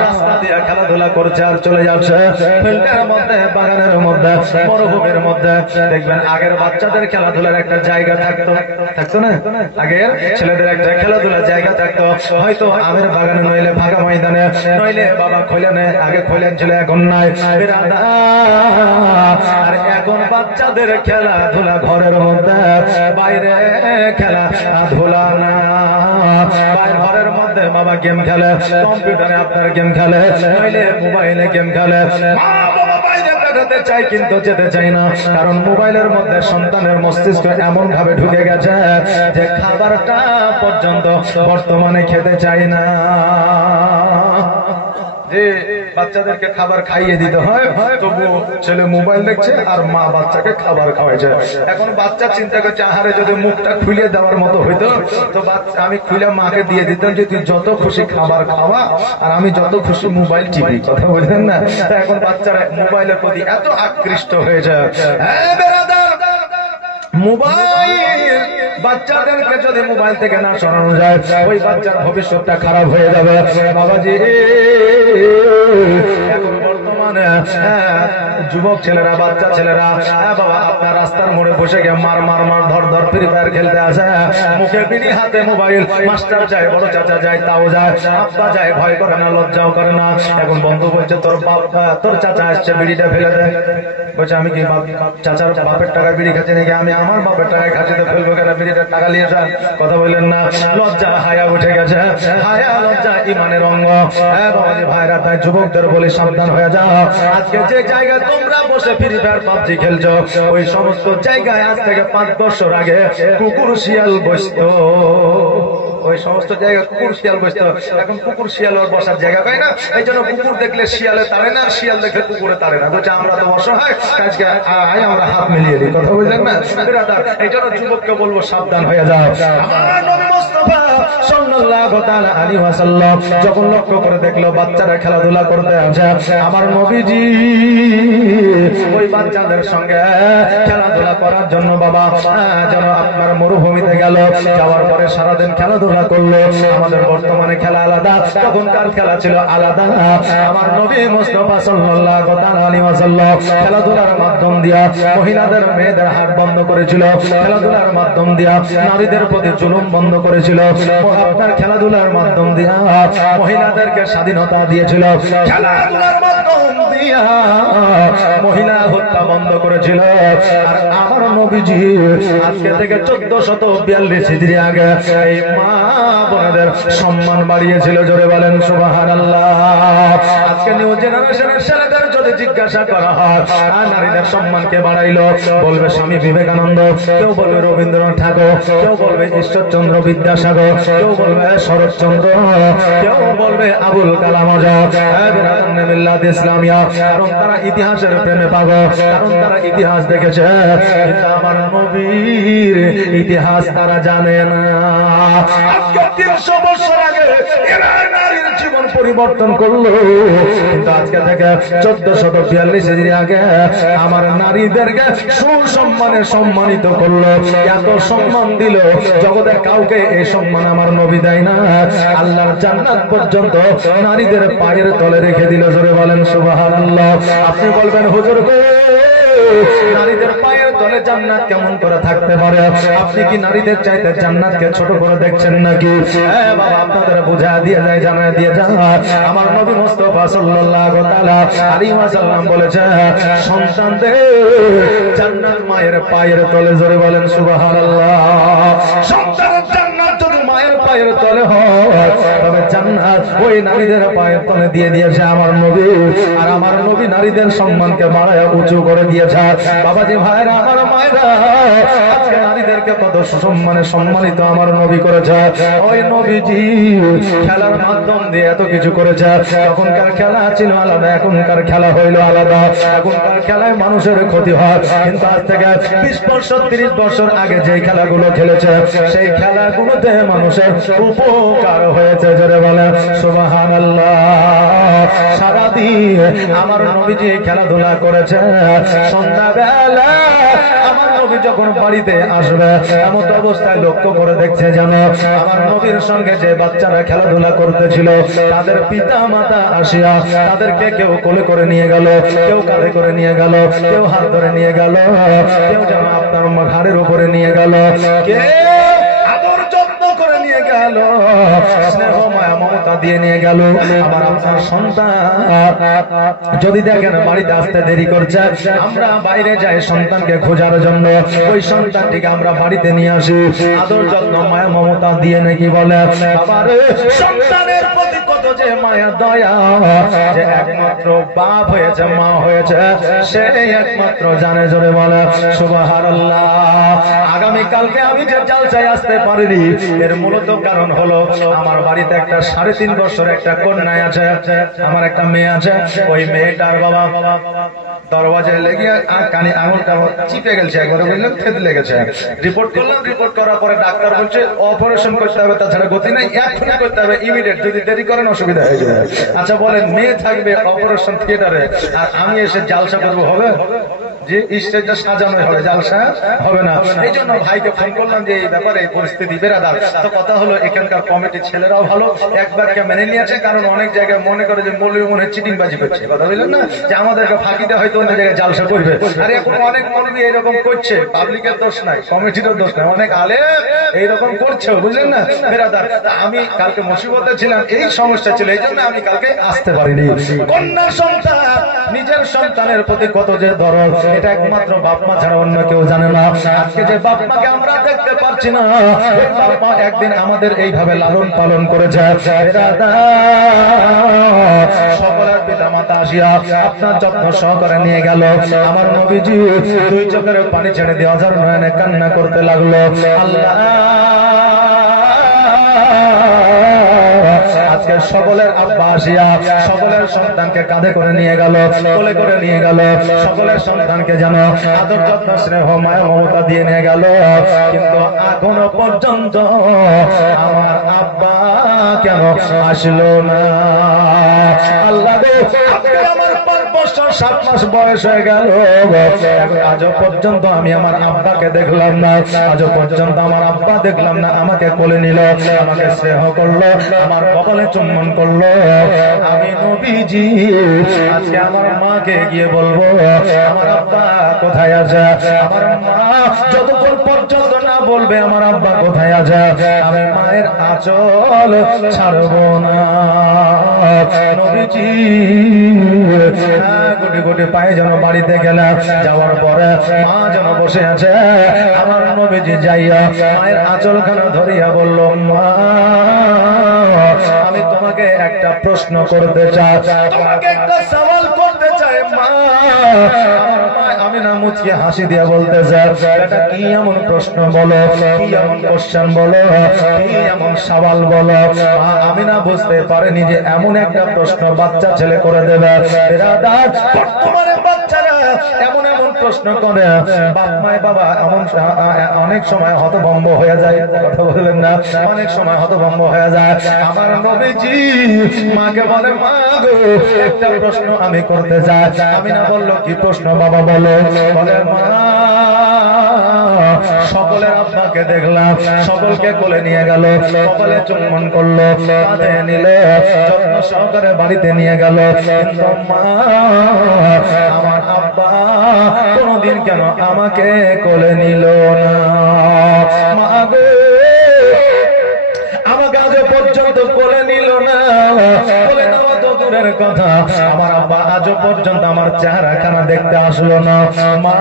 রাস্তা দিয়ে খেলাধুলা করছে আর চলে যাচ্ছে ফিল্ডের মধ্যে, বাগানের মধ্যে, মরুভূমির মধ্যে। দেখবেন আগের বাচ্চাদের খেলাধুলার একটা জায়গা থাকতো না? আগের ছেলেদের একটা খেলাধুলার জায়গা থাকতো, হয়তো আমের বাগানে, নইলে ফাঁকা ময়দানে, নইলে বাবা খৈলানে। আগে খৈলান ছিল, এখন নাই। আর এখন বাচ্চাদের খেলাধুলা ঘরের মধ্যে, বাইরে খেলাধুলা না। ঘরের মধ্যে বাবা গেম খেলে, কম্পিউটারে আপনার গেম খেলে, নইলে মোবাইলে গেম খেলে। মা বাবা বাইরে বেরোতে চাই কিন্তু যেতে চাই না, কারণ মোবাইলের মধ্যে সন্তানের মস্তিষ্ক এমন ভাবে ঢুকে গেছে যে খাবারটা পর্যন্ত বর্তমানে খেতে চাই না। যে বাচ্চাদেরকে খাবার খাইয়ে দিতে হয়, তবু ছেলে মোবাইল দেখছে আর মা বাচ্চাকে খাবার খাওয়াইছে। এখন বাচ্চা চিন্তা করছে আহারে যদি মুখটা খুলে দেওয়ার মতো হইতো তো আমি খুলে মাকে দিয়ে দিতাম যে তুই যত খুশি খাবার খাওয়া আর আমি যত খুশি মোবাইল টিপি। কথা বলছেন না? এখন বাচ্চারা মোবাইলের প্রতি এত আকৃষ্ট হয়ে যায়। মোবাইল বাচ্চাদেরকে যদি মোবাইল থেকে না সরানো যায়, ওই বাচ্চার ভবিষ্যৎটা খারাপ হয়ে যাবে বাবাজি। এখন বর্তমানে যুবক ছেলেরা, বাচ্চা ছেলেরা বাবা আপনার রাস্তার মোড়ে বসে গিয়ে মার মার মার ধর ধর ফ্রি ফায়ার খেলতে আসে, মুখে বিড়ি, হাতে মোবাইল। মাস্টার যায়, বড় চাচা যায়, তাও যায়, আব্বা যায়, ভয় করে না, লজ্জাও করে না। এখন বন্ধু বলছে তোর বাপ, তোর চাচা আসছে, বিড়িটা ফেলে দেয়। বলছে আমি কি চাচার বাপের টাকা বিড়ি খাচ্ছি নাকি? আমি আমার বাপের টাকায় খাচ্ছি, তো ফেলবো কেন? বিড়িটার টাকা নিয়ে যান। কথা বললেন না? লজ্জা হায়া উঠে গেছে। হায়া লজ্জা ইমানের অঙ্গ। ভাইরা, তাই যুবকদের বলি সাবধান হয়ে যাও। আজকে যে জায়গায় তোমরা বসে ফ্রি ফায়ার পাবজি খেলছো, ওই সমস্ত জায়গায় আজ থেকে 5 বছর আগে কুকুর শিয়াল বসতো। ওই সমস্ত জায়গায় কুকুর শিয়াল বসতো। এখন কুকুর শিয়াল ওর বসার জায়গা পায় না, এই জন্য কুকুর দেখলে শিয়ালে তাড়ে না, শিয়াল দেখলে কুকুরে তাড়ে না। বলছে আমরা তো অসহায়, আজকে আমরা হাত মিলিয়ে দিই। কথা বুঝলেন না? এই জন্য যুবককে বলবো সাবধান হয়ে যাও। আমার নবী মুস্তাফা সাল্লাল্লাহু তাআলা আলাইহি ওয়াসাল্লাম যখন লক্ষ্য করে দেখলো বাচ্চারা খেলাধুলা করতে আছে, আমার নবীজি ওই বাচ্চাদের সঙ্গে খেলাধুলা করার জন্য বাবা যেন আপনার মরুভূমিতে গেল। যাওয়ার পরে সারাদিন খেলাধুলা করলো। আমাদের বর্তমানে খেলা আলাদা, তখনকার খেলা ছিল আলাদা। আমার নবী মুস্তাফা সাল্লাল্লাহু তাআলা আলাইহি ওয়াসাল্লাম খেলাধুলার মাধ্যম দিয়া মহিলাদের, মেয়েদের হাত বন্ধ করেছিল। খেলাধুলার মাধ্যম দিয়া নারীদের প্রতি জুলুম বন্ধ করেছিল। আপনার খেলাধুলার মাধ্যম দিয়া মহিলাদেরকে স্বাধীনতা দিয়েছিল। খেলাধুলার মাধ্যম দিয়া মহিলা হত্যা বন্ধ করেছিল। আর আমার নবীজি আজকে থেকে 1442 হিজরি আগে এই মা বোনদের সম্মান বাড়িয়েছিল। জোরে বলেন সুবহানাল্লাহ। আজকে নিউ জেনারেশনের ছেলেদের যদি জিজ্ঞাসা করা হয় নারীদের সম্মানকে বাড়াইলো, বলবে স্বামী বিবেকানন্দ, কেউ বলবে রবীন্দ্রনাথ ঠাকুর, কেউ বলবে ঈশ্বরচন্দ্র বিদ্যাসাগর, কেউ বলবে শরৎচন্দ্র, কেউ বলবে আবুল কালাম আজাদ, মিল্লাত ইসলামিয়া। কারণ তারা ইতিহাসের প্রেমে পাগল, কারণ তারা ইতিহাস দেখেছে, কিন্তু আমার নবীর ইতিহাস তারা জানে না। আজকে 300 বছর আগে এরা নারীর জীবন পরিবর্তন করলো, কিন্তু আজকে থেকে 1442 হিজরি আগে আমার নারীদেরকে সুসম্মানে সম্মানিত করলো, এত সম্মান দিল জগতে কাউকে এই সম্মান আমার নবী দেয় না। আল্লাহর জান্নাত পর্যন্ত নারীদের পায়ের তলে রেখে দিল। জোরে বলেন সুবহানাল্লাহ। আপনি বলবেন হুজুর গো, নারীদের পায়ের তলে জান্নাত কেমন করে থাকতে পারে? আপনি কি নারীদের চাইতে জান্নাতকে ছোট করে দেখছেন নাকি? হ্যাঁ বাবা, আপনাদের বুঝা দিয়ে যায়, জানা দিয়ে যায়। আমার নবী মুস্তাফা সাল্লাল্লাহু আলাইহি ওয়াসাল্লাম বলেছে, সন্তানদের জান্নাত মায়ের পায়ের তলে। জোরে বলেন সুবহানাল্লাহ। সন্তানের জান্নাত যদি মায়ের পায়ের তলে হয়, তবে জান্নাত ওই নারীদের পায়ের তলে দিয়ে দিয়েছে আমার নবী। আর আমার নবী নারীদের সম্মানকে বাড়ায় উঁচু করে দিয়েছে। বাবাজি ভাইরা, আমার মায়েরা, আজকে নারীদেরকে কত সম্মানে সম্মানিত আমার নবী করেছে। ওই নবীজি খেলার মাধ্যম দিয়ে এত কিছু করেছে। তখনকার খেলা ছিল আলাদা, এখনকার খেলা হইল আলাদা। এখনকার খেলায় মানুষের ক্ষতি হয়, কিন্তু আজ থেকে 20 বছর 30 বছর আগে যে খেলাগুলো খেলেছে, সেই খেলাগুলোতে মানুষের উপকার হয়েছে। জোরে বলে সুবহানাল্লাহ। সারাদিন আমার নবীজি খেলাধুলা করেছে। সন্ধ্যাবেলা আমার নবী যখন বাড়িতে আসবে, এমন অবস্থায় লক্ষ্য করে দেখছে যেন আমার নবীর সঙ্গে যে বাচ্চারা খেলাধুলা করতেছিল, তাদের পিতা মাতা আসিয়া তাদেরকে কেউ কোলে করে নিয়ে গেল, কেউ কাঁধে করে নিয়ে গেল, কেউ হাত ধরে নিয়ে গেল, কেউ যেন আপনার ঘাড়ের উপরে নিয়ে গেল, কেউ আদর যত্ন করে নিয়ে গেল, স্নেহ মায়া মমতা দিয়ে নিয়ে গেল। আবার আপনার সন্তান যদি দেখেন বাড়িতে আসতে দেরি করছে, আমরা বাইরে যাই সন্তানকে খোঁজার জন্য, ওই সন্তানটিকে আমরা বাড়িতে নিয়ে আসি, আদর যত্ন মায়া মমতা দিয়ে নাকি বলে আবার সন্তানের প্রতি কত যে মায়া দয়া, যে একমাত্র বাপ হয়েছে, মা হয়েছে, সে একমাত্র জানে। জোরে বলে সুবহানাল্লাহ। আগামীকালকে আমি যে জালসায় আসতে পারিনি, এর মূলত কারণ হলো আমার বাড়িতে একটা 3.5 বছর একটা কন্যা আছে, আমার একটা মেয়ে আছে। ওই মেয়েটার বাবা দরওয়াজায় লেগে কানে আঙুলটা চিপে গেছে, একবার বললাম থেতে লেগেছে। রিপোর্ট করলাম, রিপোর্ট করার পরে ডাক্তার বলছে অপারেশন করতে হবে, তাছাড়া গতি নাই, এখনই করতে হবে, ইমিডিয়েট, যদি দেরি করেন অসুবিধা হয়ে যাবে। আচ্ছা বলেন, মেয়ে থাকবে অপারেশন থিয়েটারে আর আমি এসে জালসা করবো, হবে? যে স্টেজটা সাজানো হবে, জালসা হবে না। এই জন্য ভাইকে ফোন করলাম যে এই ব্যাপারে এই পরিস্থিতি বেরাদার। তো কথা হলো, এখানকার কমিটির ছেলেরাও ভালো, একবারকে মেনে নিয়েছে। কারণ অনেক জায়গায় মনে করে যে মৌলবি মনে চিটিংবাজি করছে, কথা বললেন না, যে আমাদেরকে ফাঁকিতে হয়তো অন্য জায়গায় জালসা করবে। আর এখন অনেক মৌলবি এইরকম করছে, পাবলিকের দোষ নাই, কমিটিরও দোষ নাই, অনেক আলেম এইরকম করছে, বুঝলেন না বেরাদার। আমি কালকে মুসিবতে ছিলাম, এই সমস্যা ছিল, এই জন্য আমি কালকে আসতে পারিনি। কন্যার সন্তান নিজের সন্তানের প্রতি কত যে দরদ, এটা একমাত্র বাপ মা ছাড়া অন্য কেউ জানে না। আজকে যে বাপ মাকে আমরা দেখতে পাচ্ছি না, বাপ মা একদিন আমাদের এইভাবে লালন পালন করেছে। সকলের পিতা মাতা আসিয়া আপনার যত্ন সহকারে নিয়ে গেল। আমার নবীজি 2 চোখের পানি ছেড়ে দিয়ে অঝর নয়নে কান্না করতে লাগলো। আল্লাহ আজকে সকলের আব্বা আসিয়া সকলের সন্তানকে কাঁধে করে নিয়ে গেল, কোলে করে নিয়ে গেল, সকলের সন্তানকে যেন আদর যত্ন স্নেহ মায়া মমতা দিয়ে নিয়ে গেল। কিন্তু এখনো পর্যন্ত আমার আব্বা কেন আসলো না? আল্লাহ আমার 5 বছর 7 মাস বয়স হয়ে গেল, আজও পর্যন্ত আমি আমার আব্বাকে দেখলাম না, আজও পর্যন্ত আমার আব্বা দেখলাম না। আমাকে কোলে নিল, আমাকে স্নেহ করলো, আমার কপালে চুম্বন করলো। আমি নবীজি আজকে আমার মাকে গিয়ে বলবো আমার আব্বা কোথায় আছে? আমার মা যতক্ষণ পর্যন্ত না বলবে আমার আব্বা কোথায় আছে, আমি মায়ের আঁচল ছাড়বো না। নবীজি গুটি গুটি পায়ে যেন বাড়িতে গেলাম। যাওয়ার পরে মা যেন বসে আছে, আমার নবীজি যাইয়া মায়ের আঁচলখানা ধরিয়া বলল, মা আমি তোমাকে একটা প্রশ্ন করতে চাই, তোমাকে একটা সওয়াল করতে চাই মা। আমি না মুচকে হাসি দিয়ে বলতে চাই, এটা কি এমন প্রশ্ন বলো, কি এমন কোশ্চেন বলো, কি এমন সওয়াল বলো। আমি না বুঝতে পারিনি যে এমন একটা প্রশ্ন বাচ্চা ছেলে করে দেবে। বর্তমানে বাচ্চারা এমন এমন প্রশ্ন করে, বাপ মায় বাবা এমন অনেক সময় হতভম্ব হয়ে যায়। কথা বলবেন না, অনেক সময় হতভম্ব হয়ে যায়। আমার নবীজি মাকে বলে, মা গো একটা প্রশ্ন আমি করতে চাই। আমি না বললো, কি প্রশ্ন বাবা বলো। বলে, মা সকলের আপনাকে দেখলাম, সকলকে কোলে নিয়ে গেল, সকলে চুম্বন করলো, কাঁধে নিল, যত্ন সহকারে বাড়িতে নিয়ে গেল, কিন্তু মা আমার আব্বা কোনদিন কেন আমাকে কোলে নিল না। মা গো আমাকে আজ পর্যন্ত কোলে নিল না। কোলে নেওয়া তো দূরের কথা, আমার আব্বা আজ পর্যন্ত আমার চেহারা খানা দেখতে আসলো না। মা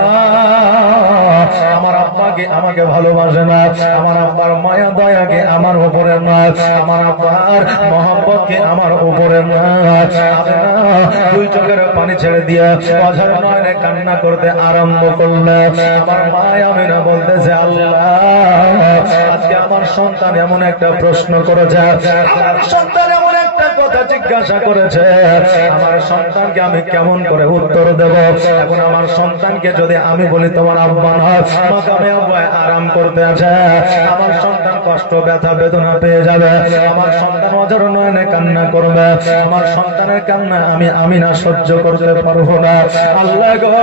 আমার আব্বাকে আমাকে ভালোবাসে না, আমার আব্বার মায়া দয়াকে আমার উপরে না, আমার আব্বার মহব্বতকে আমার উপরে না। আমি না দুই চোখের পানি ছেড়ে দিয়ে অঝর নয়নে কান্না করতে আরম্ভ করলে আমার মায় আমি না বলতেছে, আল্লাহ আজকে আমার সন্তান এমন একটা প্রশ্ন করেছে, আমার সন্তান এমন একটা কথা জিজ্ঞাসা করেছে, আমার সন্তানকে আমি কেমন করে উত্তর দেব। এখন আমার সন্তানকে যদি আমি বলি তোমার আব্বা নয়, মাকামে আব্বায় আরাম করতে আছে, আমার সন্তান কষ্ট ব্যথা বেদনা পেয়ে যাবে, আমার সন্তান অঝর নয়নে কান্না করবে, আমার সন্তানের কান্না আমি না সহ্য করতে পারবো না। আল্লাহ গো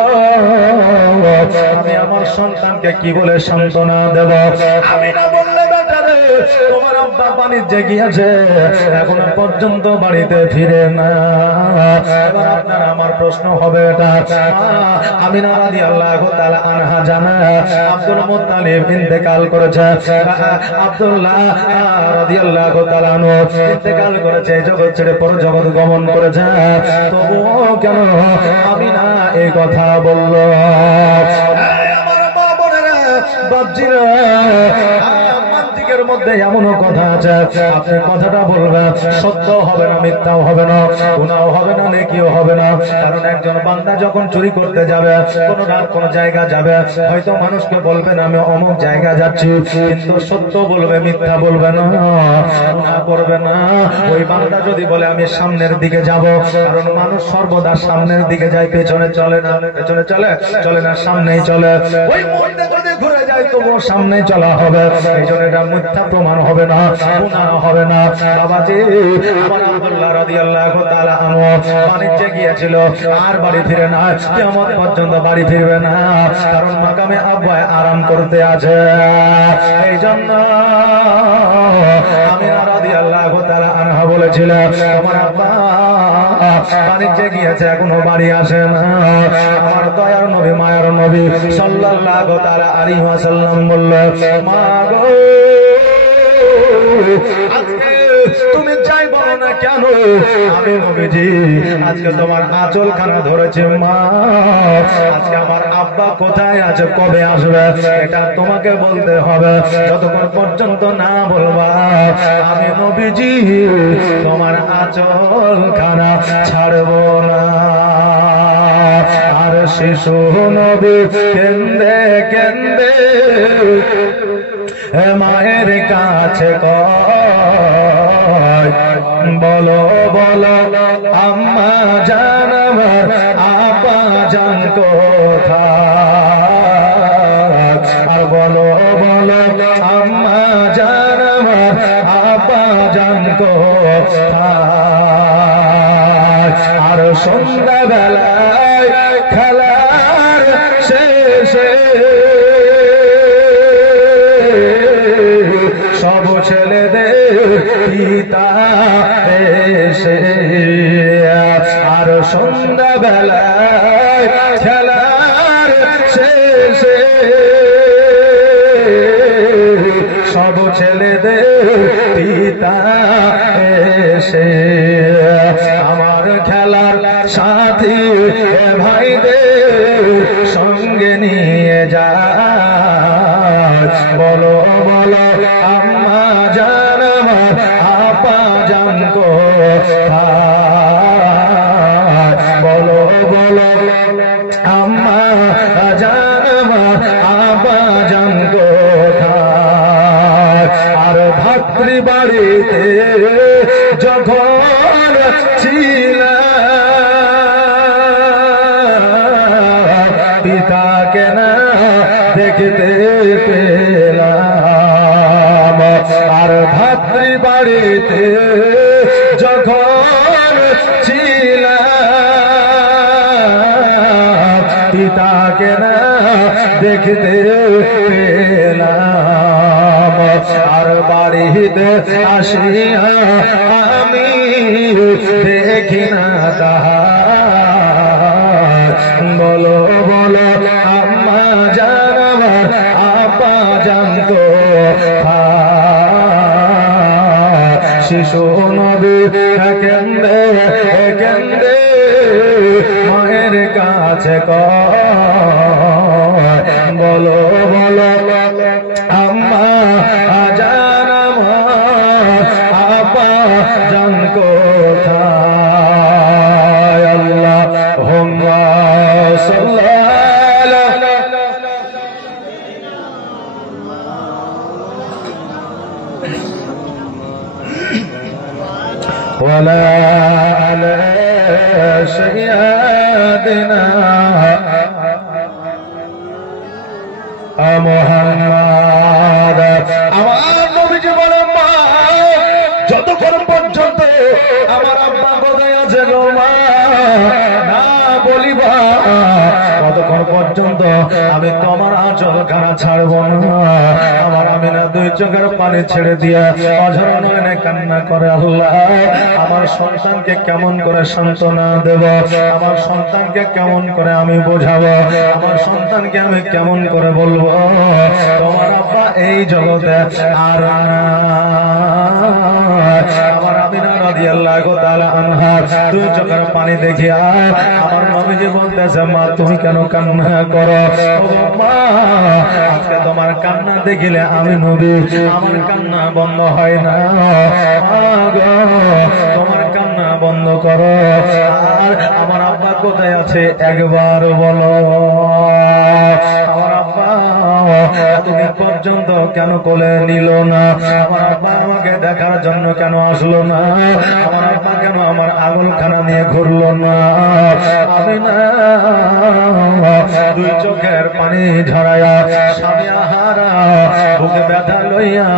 আমি আমার সন্তানকে কি বলে সান্ত্বনা দেব। আমি না বললে বেটা রে তোমার আব্বা বাণিজ্যে গিয়েছে, এখন পর্যন্ত বাড়িতে ফিরে না। এবার আপনার আমার প্রশ্ন হবে, এটা আমিনা রাদিয়াল্লাহু তাআলা আনহা জানা আব্দুল মুত্তালিব ইন্তেকাল করেছে, আব্দুল্লাহ রাদিয়াল্লাহু তাআলা আনহু ইন্তেকাল করেছে, জগৎ ছেড়ে পর জগৎ গমন করেছে। তবুও কেন আমিনা এই কথা বলল? আমার মা বোনেরা বাপজিরা মধ্যে এমনও কথা আছে, আপনি কথাটা বলবেন, সত্য হবে না, মিথ্যাও হবে না, গুনাহও হবে না, নেকিও হবে না। কারণ একজন বান্দা যখন চুরি করতে যাবে, কোন রাত কোন জায়গা যাবে, হয়তো মানুষকে বলবেন আমি অমুক জায়গা যাচ্ছি, কিন্তু সত্য বলবে, মিথ্যা বলবে না, গুনাহ করবে না। ওই বান্দা যদি বলে আমি সামনের দিকে যাব, কারণ মানুষ সর্বদা সামনের দিকে যায়, পেছনে চলে না, পেছনে চলে না, সামনেই চলে। ওই মুহূর্তে যদি ঘুরে যায় তবুও সামনে চলা হবে, এই জন্য এটা মিথ্যা প্রমাণ হবে না, গুনাহ হবে না। বাবাজি আমার আব্দুল্লাহ রাদিয়াল্লাহু তাআলা আনহু বাণিজ্যে গিয়েছিল, আর বাড়ি ফিরে না, কিয়ামত পর্যন্ত বাড়ি ফিরবে না, কারণ মাকামে আব্বায় আরাম করতে আছে। এই জন্য আমিনা রাদিয়াল্লাহু তাআলা আনহা বলেছিল, আমার আব্বা বাণিজ্যে গিয়েছে, এখনো বাড়ি আসে না। আমার দয়ার নবী মায়ার নবী সাল্লাল্লাহু তাআলা আলাইহি ওয়াসাল্লাম বলল, মা গো আজকে তুমি যাই বলো না কেন, আমি নবীজি আজকে তোমার আঁচল খানা ধরেছে। মা আজকে আমার আব্বা কোথায় আছে, কবে আসবে, এটা তোমাকে বলতে হবে। যতক্ষণ পর্যন্ত না বলবা আমি নবীজি তোমার আঁচল খানা ছাড়বো না। আর শিশু নবী কেন্দে কেন্দে মায়ের কাছে কয়, বলো বলো আম্মা জান আমার আপা জান কোথায়, আর বলো বলো আম্মা জান আমার আপা জান কোথায়। আর সন্ধ্যা বেলায় খেলার শেষে সব ছেলেদের পিতা এসে, আর সন্ধ্যা বেলায় খেলার শেষে সব ছেলেদের পিতা এসে আমার খেলার সাথী দেখতে পেলাম। আর ভাতৃ বাড়িতে যখন ছিলাম পিতাকে না দেখতে পেলাম। আর বাড়িতে আসিয়া আমি দেখি না তাহার। বলো বলো আম্মা জান আমার আপা জানতো শিশু নবী কেন্দে কেন্দে মায়ের কাছে কয় বলো বলো আম্মা জান আমার আপা জান কোথায়। আল্লাহুম্মা সাল্লি ولا على سيدنا محمد। আমার নবীজি বলেন মা যতক্ষণ পর্যন্ত আমার আব্বা কোথায় আছে গো মা না বলিবা ততক্ষণ পর্যন্ত আমি তোমার আঁচলখানা ছাড়বো না। আমার আমিনা দুই চোখের পানি ছেড়ে দিয়া অঝর নয়নে কান্না করে আল্লাহ আমার সন্তানকে কেমন করে সান্ত্বনা দেব, আমার সন্তানকে কেমন করে আমি বোঝাবো, আমার সন্তানকে আমি কেমন করে বলবো তোমার আব্বা এই জগতে আর না। আমার আমিনা রাদিয়াল্লাহু তাআলা আনহা দুই চোখের পানি দেখিয়া আমার নবীজি বলতেছে মা তুমি কেন কান্না করো? মা আজকে তোমার কান্না দেখিলে আমি নবী আমার কান্না বন্ধ হয় না। তোমার কান্না বন্ধ করো। আর আমার আব্বা কোথায় আছে একবার বলো। আমার আব্বা এতদিন পর্যন্ত কেন কোলে নিল না? আমার আব্বা আমাকে দেখার জন্য কেন আসলো না? আমার আব্বা কেন আমার আগলখানা নিয়ে ঘুরলো না? আমি না দুই চোখের পানি ঝরাইয়া স্বামী হারা বুকে ব্যথা লইয়া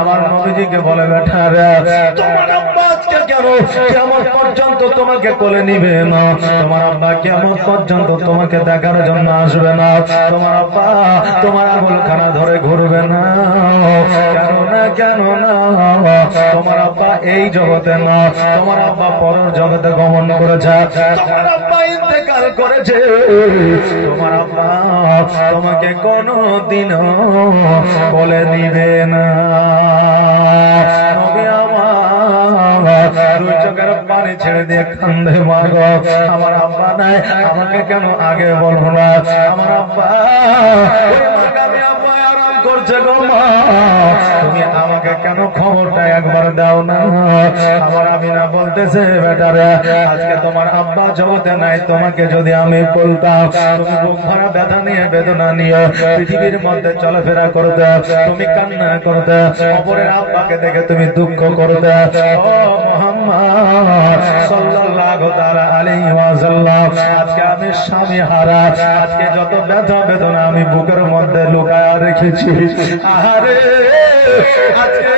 আমার নবীজিকে বলে ব্যথা রে তোমার আব্বা আজকে কেন কেমন পর্যন্ত তোমাকে কোলে নিবে না? তোমার আব্বা কেমন পর্যন্ত তোমাকে দেখার জন্য আসবে না? তোমার আব্বা তোমার আঙুলখানা ধরে ঘুরবে না? কেন না কেন না? তোমার আব্বা এই জগতে না, তোমার আব্বা পরের জগতে গমন করেছে, তোমার আব্বা ইন্তেকাল করেছে। তোমার আব্বা তোমাকে কোনদিন কোলে নিবে না। নবী আমার দুই চোখের পানি ছেড়ে দিয়ে কান্দে মাগো আমার আব্বা নাই আমাকে কেন আগে বলো না? আমার আব্বা ওই মাকামি আব্বা আরাম করছে গো মা তুমি আমাকে কেন খবরটা একবার দাও না? আমার আমিনা বলতেছে বেটারে আজকে তোমার আব্বা জগতে নাই, তোমাকে যদি আমি বলতাম তুমি বুক ভরা ব্যথা নিয়ে বেদনা নিয়ে পৃথিবীর মধ্যে চলাফেরা করতে, তুমি কান্না করতে, অপরের আব্বাকে দেখে তুমি দুঃখ করতে। ও মুহাম্মদ সাল্লাল্লাহু তাআলা আলাইহি ওয়াসাল্লাম আজকে আমি স্বামী হারা, আজকে যত ব্যথা বেদনা আমি বুকের মধ্যে লুকায়া রেখেছি। আরে আজকে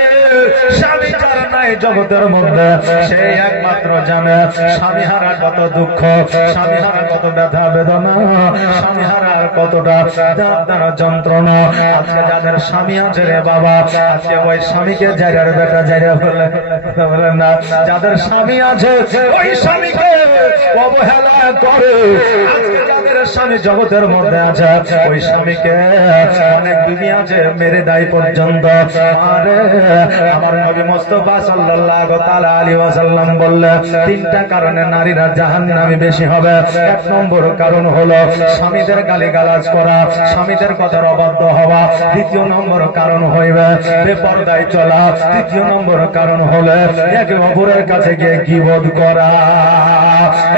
স্বামী যারা নাই জগতের মধ্যে সেই একমাত্র জানে স্বামী হারা কত দুঃখ, স্বামী হারা কত ব্যথা বেদনা, স্বামী হারার কতটা যন্ত্রণা। আজকে যাদের স্বামী আছে রে বাবা আজকে ওই স্বামীকে জায়গার বেটা জায়গা বলেন না, যাদের স্বামী আছে ওই স্বামীকে অবহেলা করে। আজকে যাদের স্বামী জগতের মধ্যে আছে ওই স্বামীকে অনেক বিবি আছে মেরে দেয় পর্যন্ত। আরে আমার নবী মুস্তাফা সাল্লাল্লাহু তাআলা আলাইহি ওয়াসাল্লাম বললেন তিনটা কারণে নারীরা জাহান্নামী বেশি হবে। এক নম্বর কারণ হলো স্বামীদের গালিগালাজ করা, স্বামীদের কথার অবাধ্য হওয়া। দ্বিতীয় নম্বর কারণ হইবে বেপরদায় চলা। তৃতীয় নম্বর কারণ হলো একে অপরের কাছে গিয়ে গীবত করা।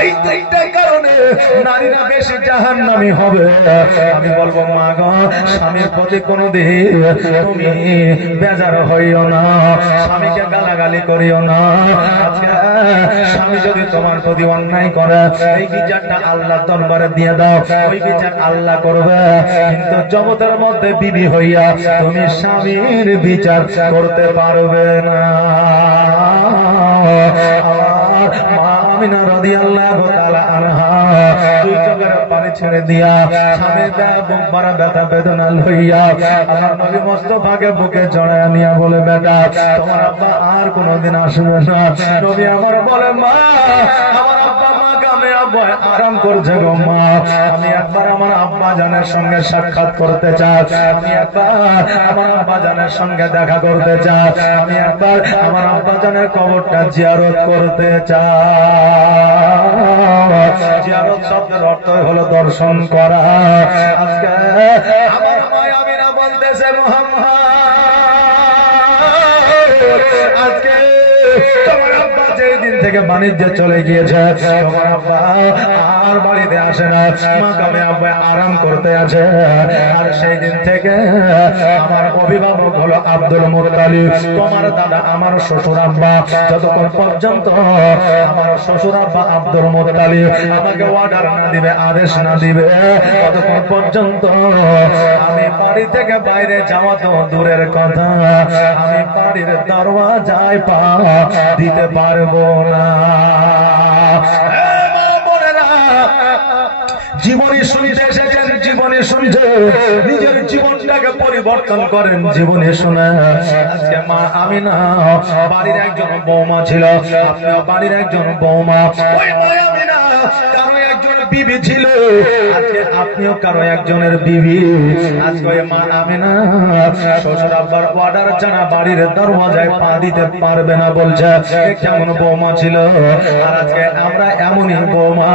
এই তিনটা কারণে নারীরা বেশি জাহান্নামী হবে। আমি বলবো মা গো, স্বামীর প্রতি কোনদিন তুমি বেজার হইও না, স্বামীকে গালাগালি করিও না। আজকে স্বামী যদি তোমার প্রতি অন্যায় করে, এই বিচারটা আল্লাহর দরবারে দিয়ে দাও, ওই বিচার আল্লাহ করবে। কিন্তু জগতের মধ্যে বিবি হইয়া তুমি স্বামীর বিচার করতে পারবে না। মা আমিনা রাদিয়াল্লাহু তাআলা আনহা দুই চোখের পানি ছেড়ে দিয়া স্বামীর বুক ভরা ব্যথা বেদনা লইয়া আমার নবী মুস্তাফাকে বুকে জড়ায় নিয়া বলে, বেটা তোমার আব্বা আর কোনোদিন আসবে না। নবী আমার বলে, মা আমার আব্বা মাকামে আব্বা আরাম করছে গো মা, আমি একবার আমার আব্বা জানের সঙ্গে সাক্ষাৎ করতে চাই, আমি একবার আমার আব্বা জানের সঙ্গে দেখা করতে চাই, আমি একবার আমার আব্বা জানের কবরটা জিয়ারত করতে চাই। জিয়ারত শব্দের অর্থ হলো দর্শন করা। আজকে আমার মায়া আমিনা বলতেছে, মুহাম্মদ আজকে তোমার আব্বা যেই দিন থেকে বাণিজ্যে চলে গিয়েছে, তোমার আব্বা আর বাড়িতে আসে না, মাকামে আব্বা আরাম করতে আছে। আর সেই দিন থেকে আমার অভিভাবক হলো আব্দুল মুত্তালিব, তোমার দাদা আমার শ্বশুর আব্বা, যতক্ষণ পর্যন্ত আমার শ্বশুর আব্বা আব্দুল মুত্তালিব আমাকে অর্ডার না দিবে, আদেশ না দিবে, ততক্ষণ পর্যন্ত আমি বাড়ি থেকে বাইরে যাওয়া তো দূরের কথা, আমি বাড়ির দরওয়াজায় পা দিতে পারবো না। জীবনী শুনতে এসেছেন, জীবনী শুনছে, নিজের জীবনটাকে পরিবর্তন করেন জীবনী শুনে। আজকে মা আমিনা বাড়ির একজন বৌমা ছিল, আপনিও বাড়ির একজন বৌমা, ওই মা আমিনা কারো একজন বিবি ছিল, আজকে আপনিও কারো একজনের বিবি। আজকে ওই মা আমিনা শ্বশুর আব্বার অর্ডার ছাড়া বাড়ির দরওয়াজায় পা দিতে পারবে না বলছে। কেমন বৌমা ছিল? আর আজকে আমরা এমনই বৌমা,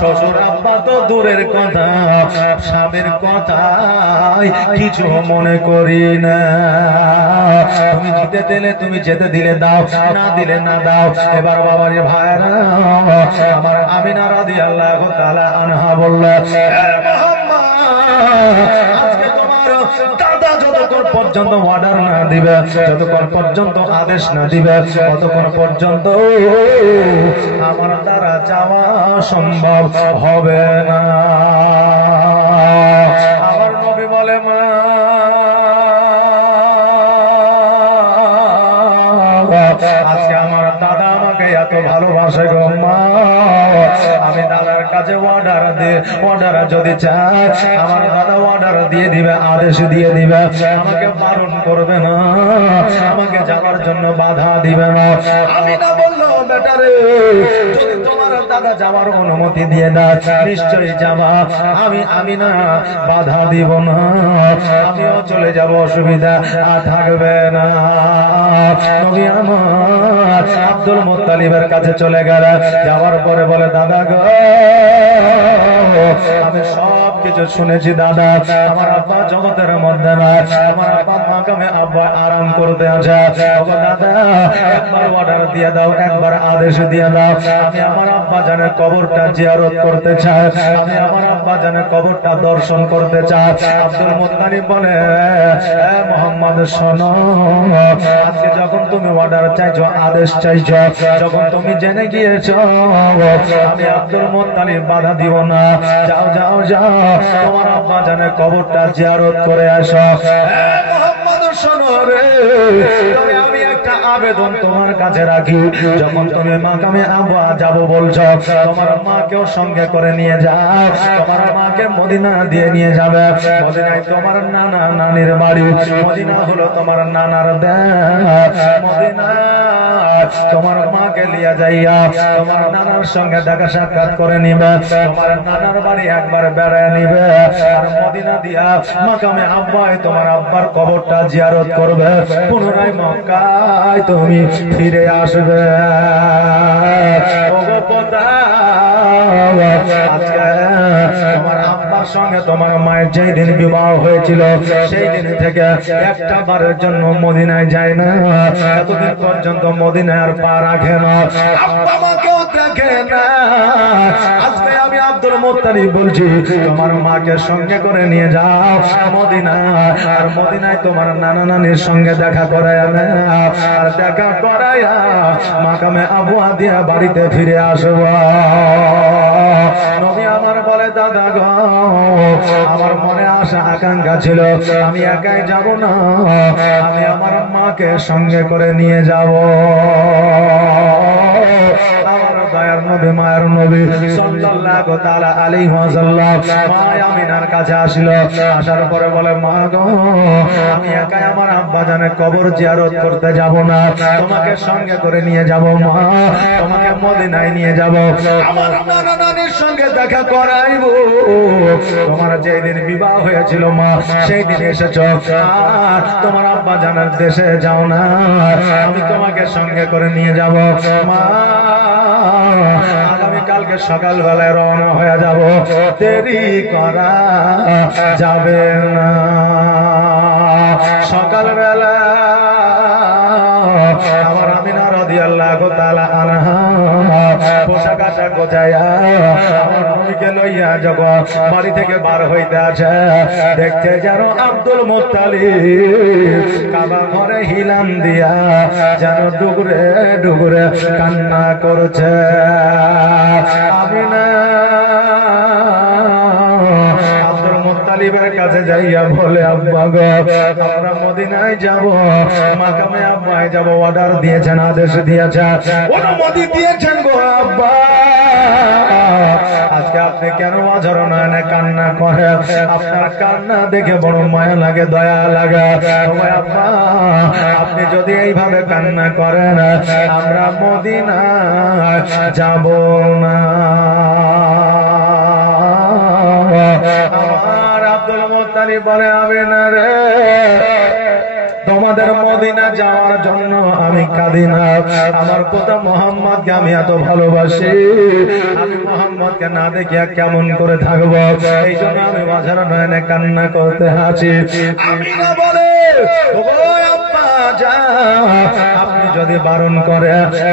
শ্বশুর আব্বা তো দূরের কথা, স্বামীর কথাই কিছু মনে করি না। তুমি যেতে দিলে তুমি যেতে দিলে দাও, না দিলে না দাও। এবার বাবার ভাইরা আমার আমিনা রাদিয়াল্লাহু তাআলা আনহা বললেন, আজকে তোমার দাদা যতক্ষণ পর্যন্ত অর্ডার না দিবে, যতক্ষণ পর্যন্ত আদেশ না দিবে, ততক্ষণ পর্যন্ত আমার দ্বারা যাওয়া সম্ভব হবে না। আমার নবী বলে, মা আজকে আমার দাদা আমাকে এত ভালোবাসে গো মা, আমি দাদার কাছে অর্ডার যদি চাই, আমার দাদা অর্ডার দিয়ে দিবে, আদেশ দিয়ে দিবে, আমাকে বারণ করবে না, আমাকে যাওয়ার জন্য বাধা দিবে না। আমি না বললো, বেটা রে, যদি তোমার দাদা যাওয়ার অনুমতি দিয়ে দেয় নিশ্চয়ই যাবা, আমি না বাধা দিব না, আমিও চলে যাব, অসুবিধা থাকবে না। নবী আমার আব্দুল মুত্তালিবের কাছে চলে গেল, যাওয়ার পরে বলে, দাদা গো আমি সব কিছু শুনেছি দাদা, আমার আব্বা জগতের মধ্যে না, আমার আব্বা মাকামে আব্বা আরাম করতে আছে। দাদা একবার অর্ডার দিয়ে দাও, একবার আদেশ দিয়ে দাও, আমি আমার আব্বা জানের কবরটা জিয়ারত করতে চাই, আমি আমার আব্বা জানের কবরটা দর্শন করতে চাই। আব্দুল মুত্তালিব বলে, মুহাম্মদ শোনো, আজকে যখন তুমি অর্ডার চাইছো, আদেশ চাইছো, যখন তুমি জেনে গিয়েছো আমি আব্দুল মুত্তালিব বাধা দিব না, যাও যাও যাও, তোমার আব্বা জানের কবরটা জিয়ারত করে আসো। মুহাম্মদ শোনো রে, তবে আমি একটা আবেদন তোমার কাছে রাখি, যখন তুমি মাকামে আব্বা যাবো বলছো, তোমার মাকেও সঙ্গে করে নিয়ে যাও, তোমার মাকে মদিনা দিয়ে নিয়ে যাবে। মদিনায় তোমার নানা নানির বাড়ি, মদিনা হলো তোমার নানার দেশ, মদিনা তোমার মাকে লিয়া যাইয়া তোমার নানার সঙ্গে দেখা সাক্ষাৎ করে নিবে, তোমার নানার বাড়ি একবার বেড়ায় নিবে, আর মদিনা দিয়া মাকামে আব্বায় তোমার আব্বার কবরটা জিয়ারত করবে, পুনরায় মক্কায় তুমি ফিরে আসবে। আজকে তোমার আব্বার সঙ্গে তোমার মায়ের যেই দিন বিবাহ হয়েছিল, সেই দিন থেকে একটা বারের জন্য মদিনায় যায় না, এতদিন পর্যন্ত মদিনায় আর পা রাখে না, আব্বা মাকেও দেখে না। আজকে আমি আব্দুল মুত্তালিব বলছি তোমার মাকে সঙ্গে করে নিয়ে যাও মদিনা, আর মদিনায় তোমার নানা নানির সঙ্গে দেখা করায়া আর দেখা করায়া মাকামে আবুয়া দিয়া বাড়িতে ফিরে আসবো। নবী আমার বলে দাদা গো আমার মনে আশা আকাঙ্ক্ষা ছিল আমি একাই যাব না, আমি আমার মাকে সঙ্গে করে নিয়ে যাব। আমার দয়ার নবী মায়ের নবী সাল্লাল্লাহু তাআলা আলাইহি ওয়াসাল্লাম মা আমিনার কাছে আসিল। আসার পরে বলে মা গো আমি একাই আমার আব্বা জানের কবর জিয়ারত করতে যাব না, তোমাকে সঙ্গে করে নিয়ে যাব মা, তোমাকে মদিনায় নিয়ে যাব, আমার নানা নানির সঙ্গে দেখা করাইব। তোমার যেদিন বিবাহ হয়েছিল মা সেই দিন এসেছো, আর তোমার আব্বা জানার দেশে যাও না, আমি তোমাকে সঙ্গে করে নিয়ে যাব মা। আগামী কালকে সকালবেলায় রওনা হয়ে যাব, দেরি করা যাবে না। সকালবেলা আমার আমিনা রাদিয়াল্লাহু তাআলা আনহা পোশাক আশাক গোছায়া আমার নবীকে লইয়া যাব বাড়ি থেকে বার হইতে আছে, দেখতে যেন আব্দুল মুত্তালিব কাবা ঘরে হিলাম দিয়া যেন ডুগরে ডুগরে কান্না করছে। আমিনা আব্দুল মুত্তালিবের কাছে যাইয়া বলে আব্বা গো আমরা মদিনায় যাব, মাকামে আব্বায় যাব, অর্ডার দিয়েছেন, আদেশ দিয়েছেন, অনুমতি দিয়েছেন গো আব্বা। আজকে আপনি কেন অঝর নয়নে কান্না করে? আপনার কান্না দেখে বড় মায়া লাগে, দয়া লাগে। আব্বা আপনি যদি এইভাবে কান্না করেন আমরা মদিনায় যাব না। আমার আব্দুল মুত্তালিব বলে আমিনা রে তোমাদের মদিনা যাওয়ার জন্য আমি কাঁদি না, আমার কথা মোহাম্মদকে আমি এত ভালোবাসি, আমি মোহাম্মদকে না দেখিয়া কেমন করে থাকবো, এই জন্য আমি মাঝার নয়নে কান্না করতে আছি। আমিনা বলে আপনি যদি বারণ করে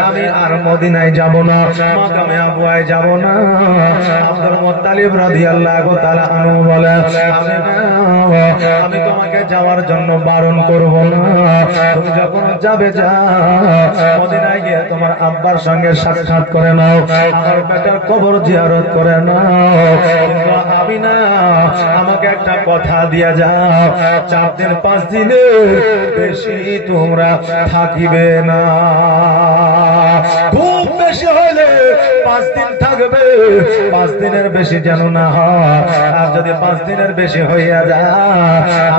আমি আর মদিনায় যাব না, মাকামে আবুয়ায় যাব না। আব্দুল মুত্তালিব রাদিয়াল্লাহু তাআলা আনহু বলে আমি তোমাকে যাওয়ার জন্য বারণ করব না, তুমি যখন যাবে যাও, মদিনায় গিয়ে তোমার আব্বার সঙ্গে সাক্ষাৎ করে নাও, আমার বেটার কবর জিয়ারত করে নাও। কিন্তু আমি না, আমাকে একটা কথা দিয়ে যাও, 4 দিন 5 দিনের বেশি তোমরা থাকিবে না, খুব বেশি হইলে 5 দিন থাকবে, 5 দিনের বেশি যেন না হয়। আর যদি 5 দিনের বেশি হইয়া যায়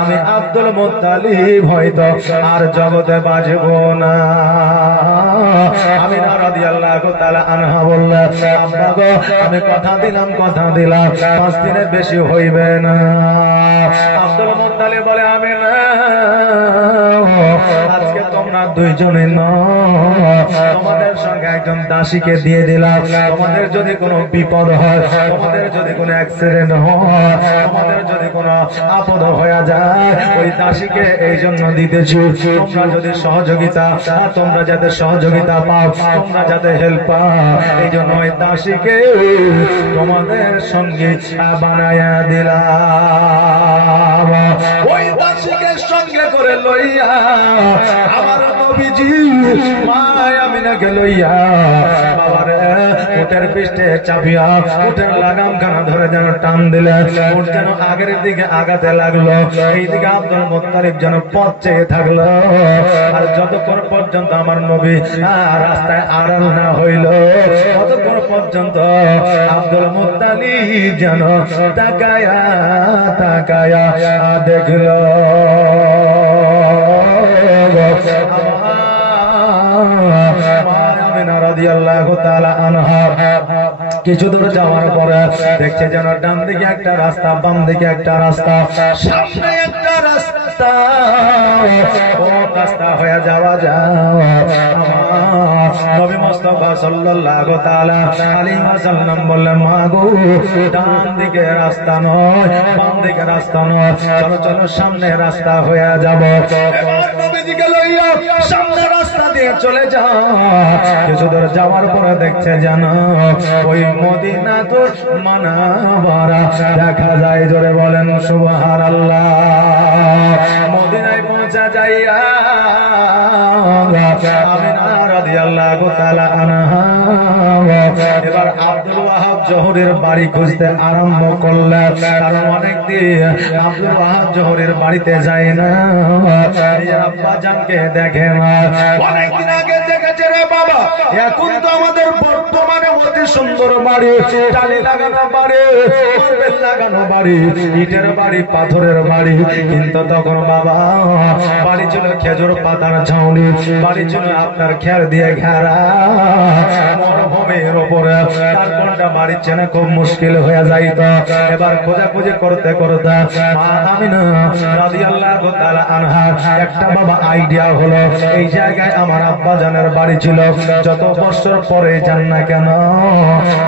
আমি আব্দুল মুত্তালিব হয়তো আর জগতে বাঁচব না। আমিনা রাদিয়াল্লাহু তাআলা আনহা বললেন আব্বা গো আমি কথা দিলাম 5 দিনের বেশি হইবে না। আব্দুল মুত্তালিব বলে আমিনা আজকে তোমরা দুইজনে তোমাদের সঙ্গে একজন দাসীকে দিয়ে দিলাম, তোমাদের যদি কোনো বিপদ হয়, তোমাদের যদি কোনো অ্যাক্সিডেন্ট হয়, তোমাদের যদি কোনো আপদ হয়ে যায়, ওই দাসীকে এই জন্য দিতেছি তোমরা যদি সহযোগিতা, তোমরা যাতে সহযোগিতা পাও, তোমরা যাতে হেল্প পাও, এই জন্য ওই দাসীকে তোমাদের সঙ্গে বানায়া দিলাম। ওই দাসীকে সঙ্গে করে লইয়া আমার নবীজি মা আমিনাকে লইয়া বাবারে উটের পৃষ্ঠে চাপিয়া উটের লাগাম খানা ধরে যেন টান দিলেন, উট যেন আগের দিকে আগাতে লাগলো, এইদিকে আব্দুল মুত্তালিব যেন পথ চেয়ে থাকলো। আর যতক্ষণ পর্যন্ত আমার নবী রাস্তায় আড়াল না হইল ততক্ষণ পর্যন্ত আব্দুল মুত্তালিব যেন তাকায়া তাকায়া দেখলো। কিছু দূর যাওয়ার পরে দেখছে যেন ডান দিকে একটা রাস্তা, বাম দিকে একটা রাস্তা, সামনে একটা রাস্তা, ও রাস্তা হয়ে যাওয়া নবী মুস্তাফা সাল্লাল্লাহু তাআলা আলাইহি ওয়াসাল্লাম বললেন মা গো ডান দিকে রাস্তা নয়, বাম দিকে রাস্তা নয়, চলো চলো সামনে রাস্তা হয়ে যাব। এবার নবীজিকে লইয়া সামনে রাস্তা রাস্তা দিয়ে চলে যাও, কিছু দূর যাওয়ার পরে দেখছে জানো ওই মদিনাতুল মুনাওয়ারা দেখা যায়। জোরে বলেন সুবহানাল্লাহ। মদিনায় পৌঁছা যাইয়া আমিনা রাদিয়াল্লাহু তাআলা আনহা এবার আব্দুল ওয়াহাব জোহরের বাড়ি খুঁজতে আরম্ভ করলেন। কারণ অনেকদিন আব্দুল ওয়াহাব জোহরের বাড়িতে যায় না, আব্বা জানকে দেখে না। অনেকদিন আগে দেখেছে রে বাবা, এখন তো আমাদের বর্তমানে অতি সুন্দর বাড়ি, টালি লাগানো বাড়ি, মার্বেল লাগানো বাড়ি, ইটের বাড়ি, পাথরের বাড়ি। কিন্তু তখন বাবা বাড়ি ছিল খেজুর পাতার ছাউনি, বাড়ি ছিল আপনার খের দিয়ে ঘেরা মরুভূমির উপরে। তার কোনটা বাড়ি চেনা খুব মুশকিল হয়ে যাইত। এবার খোঁজাখুঁজি করতে করতে মা আমিনা রাদিয়াল্লাহু তাআলা আনহা একটা বাবা আইডিয়া হলো, এই জায়গায় আমার আব্বা জানের বাড়ি ছিল। যত বছর পরে যান না কেন,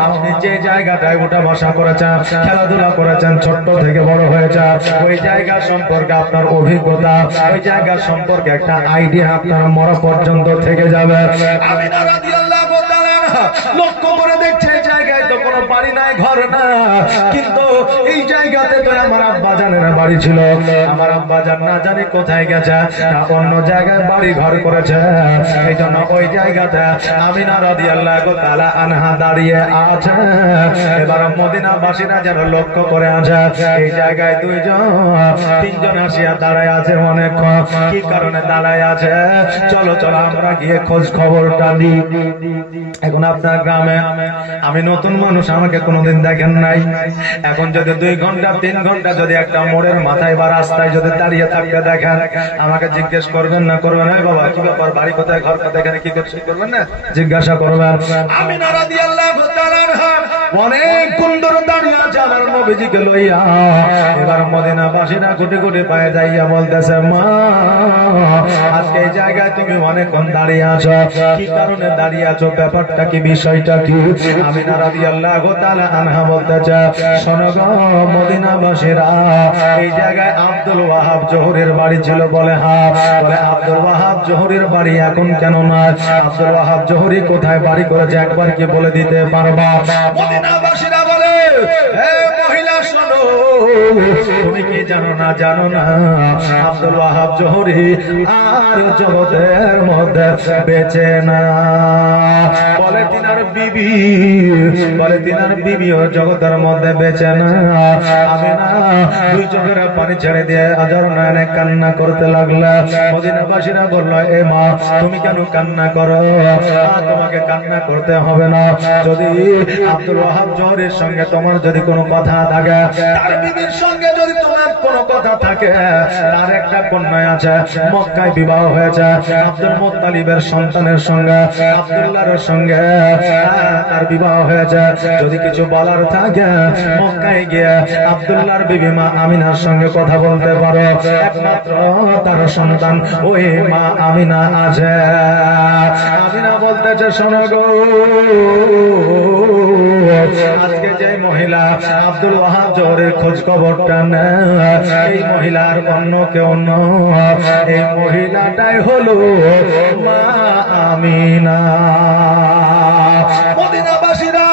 আপনি যে জায়গাটায় উঠা বসা করেছেন, খেলাধুলা করেছেন, ছোট্ট থেকে বড় হয়েছে, ওই জায়গা সম্পর্কে আপনার অভিজ্ঞতা, ওই জায়গা সম্পর্কে একটা আইডিয়া আপনার মরা পর্যন্ত থেকে যাবে। আমিনা রাদিয়াল্লাহু তাআলা লক্ষ্য করে দেখছে এই জায়গায় তো কোনো বাড়ি নাই, ঘর না, কিন্তু এই জায়গাতে তো আমার আব্বা জানের বাড়ি ছিল। আমার আব্বা জান না জানি কোথায় গেছে, অন্য জায়গায় বাড়ি ঘর করেছে। এই জন্য ওই জায়গাতে আমিনা রাদিয়াল্লাহু তাআলা আনহা দাঁড়িয়ে আছে। এবার মদিনাবাসীরা যেন লক্ষ্য করে আছে এই জায়গায় দুইজন তিনজন আসিয়া দাঁড়ায় আছে। অনেক কি কারণে দাঁড়ায় আছে, চলো চলো আমরা গিয়ে খোঁজ খবরটা দিই। এখন আপনার গ্রামে আমি নতুন মানুষ, আমাকে কোনোদিন দেখেন নাই। এখন যদি 2 ঘন্টা 3 ঘন্টা যদি একটা মোড়ের মাথায় বা রাস্তায় যদি দাঁড়িয়ে থাকতে দেখেন, আমাকে জিজ্ঞেস করবেন না? করবেন না বাবা, কি ব্যাপার, বাড়ি কোথায়, ঘর কোথায়, এখানে কি করছি, করবেন না? জিজ্ঞাসা করবেন। আমিনা রাদিয়াল্লাহু তাআলা অনেক সুন্দর দাঁড়িয়ে আছে আমার নবীজিকে লইয়া। এবার মদিনাবাসীরা কোটি কোটি পায়ে যাইয়া বলতেছে, মা আজকে এই জায়গায় তুমি অনেকক্ষণ দাঁড়িয়ে আছো, কি কারণে দাঁড়িয়ে আছো, ব্যাপারটা কি, বিষয়টা কি? আমিনা রাদিয়াল্লাহু তাআলা আনহা বলতেছে, শোনো গো মদিনাবাসীরা, এই জায়গায় আব্দুল ওয়াহাব জোহরের বাড়ি ছিল। বলে হ্যাঁ। বলে আব্দুল ওয়াহাব জোহরের বাড়ি এখন কেন না? আব্দুল ওয়াহাব জোহরি কোথায় বাড়ি করেছে একবার কি বলে দিতে পারবা? মদিনাবাসীরা বলে, হে মহিলা শোনো, তুমি কি জানো না, জানো না আব্দুল ওয়াহাব জোহরি আর জগতের মধ্যে বেঁচে না। বলে তিনার বিবি, বলে তিনার বিবিও জগতের মধ্যে বেঁচে না। আমি না 2 চোখের পানি ছেড়ে দিয়ে আজর নয়নে কান্না করতে লাগলা। মদিনাবাসীরা বলল, এ মা তুমি কেন কান্না করো? তোমাকে কান্না করতে হবে না। যদি আব্দুল ওয়াহাব জোহরের সঙ্গে তোমার যদি কোনো কথা থাকে, তার বিবির সঙ্গে যদি তোমার কোনো কথা থাকে, তার একটা কন্যা আছে, মক্কায় বিবাহ হয়েছে আব্দুল মুত্তালিবের সন্তানের সঙ্গে, আব্দুল্লাহর সঙ্গে তার বিবাহ হয়েছে। যদি কিছু বলার থাকে মক্কায় গিয়ে আব্দুল্লাহর বিবি মা আমিনার সঙ্গে কথা বলতে পারো। একমাত্র তার সন্তান ওই মা আমিনা আছে। আমিনা বলতেছে, শোনো গো, আজকে যে মহিলা আব্দুল ওয়াহাব জোহরের খোঁজ খবরটা নেয়, এই মহিলার অন্য কেউ নয়, এই মহিলাটাই হলো মা আমিনা। মদিনাবাসীরা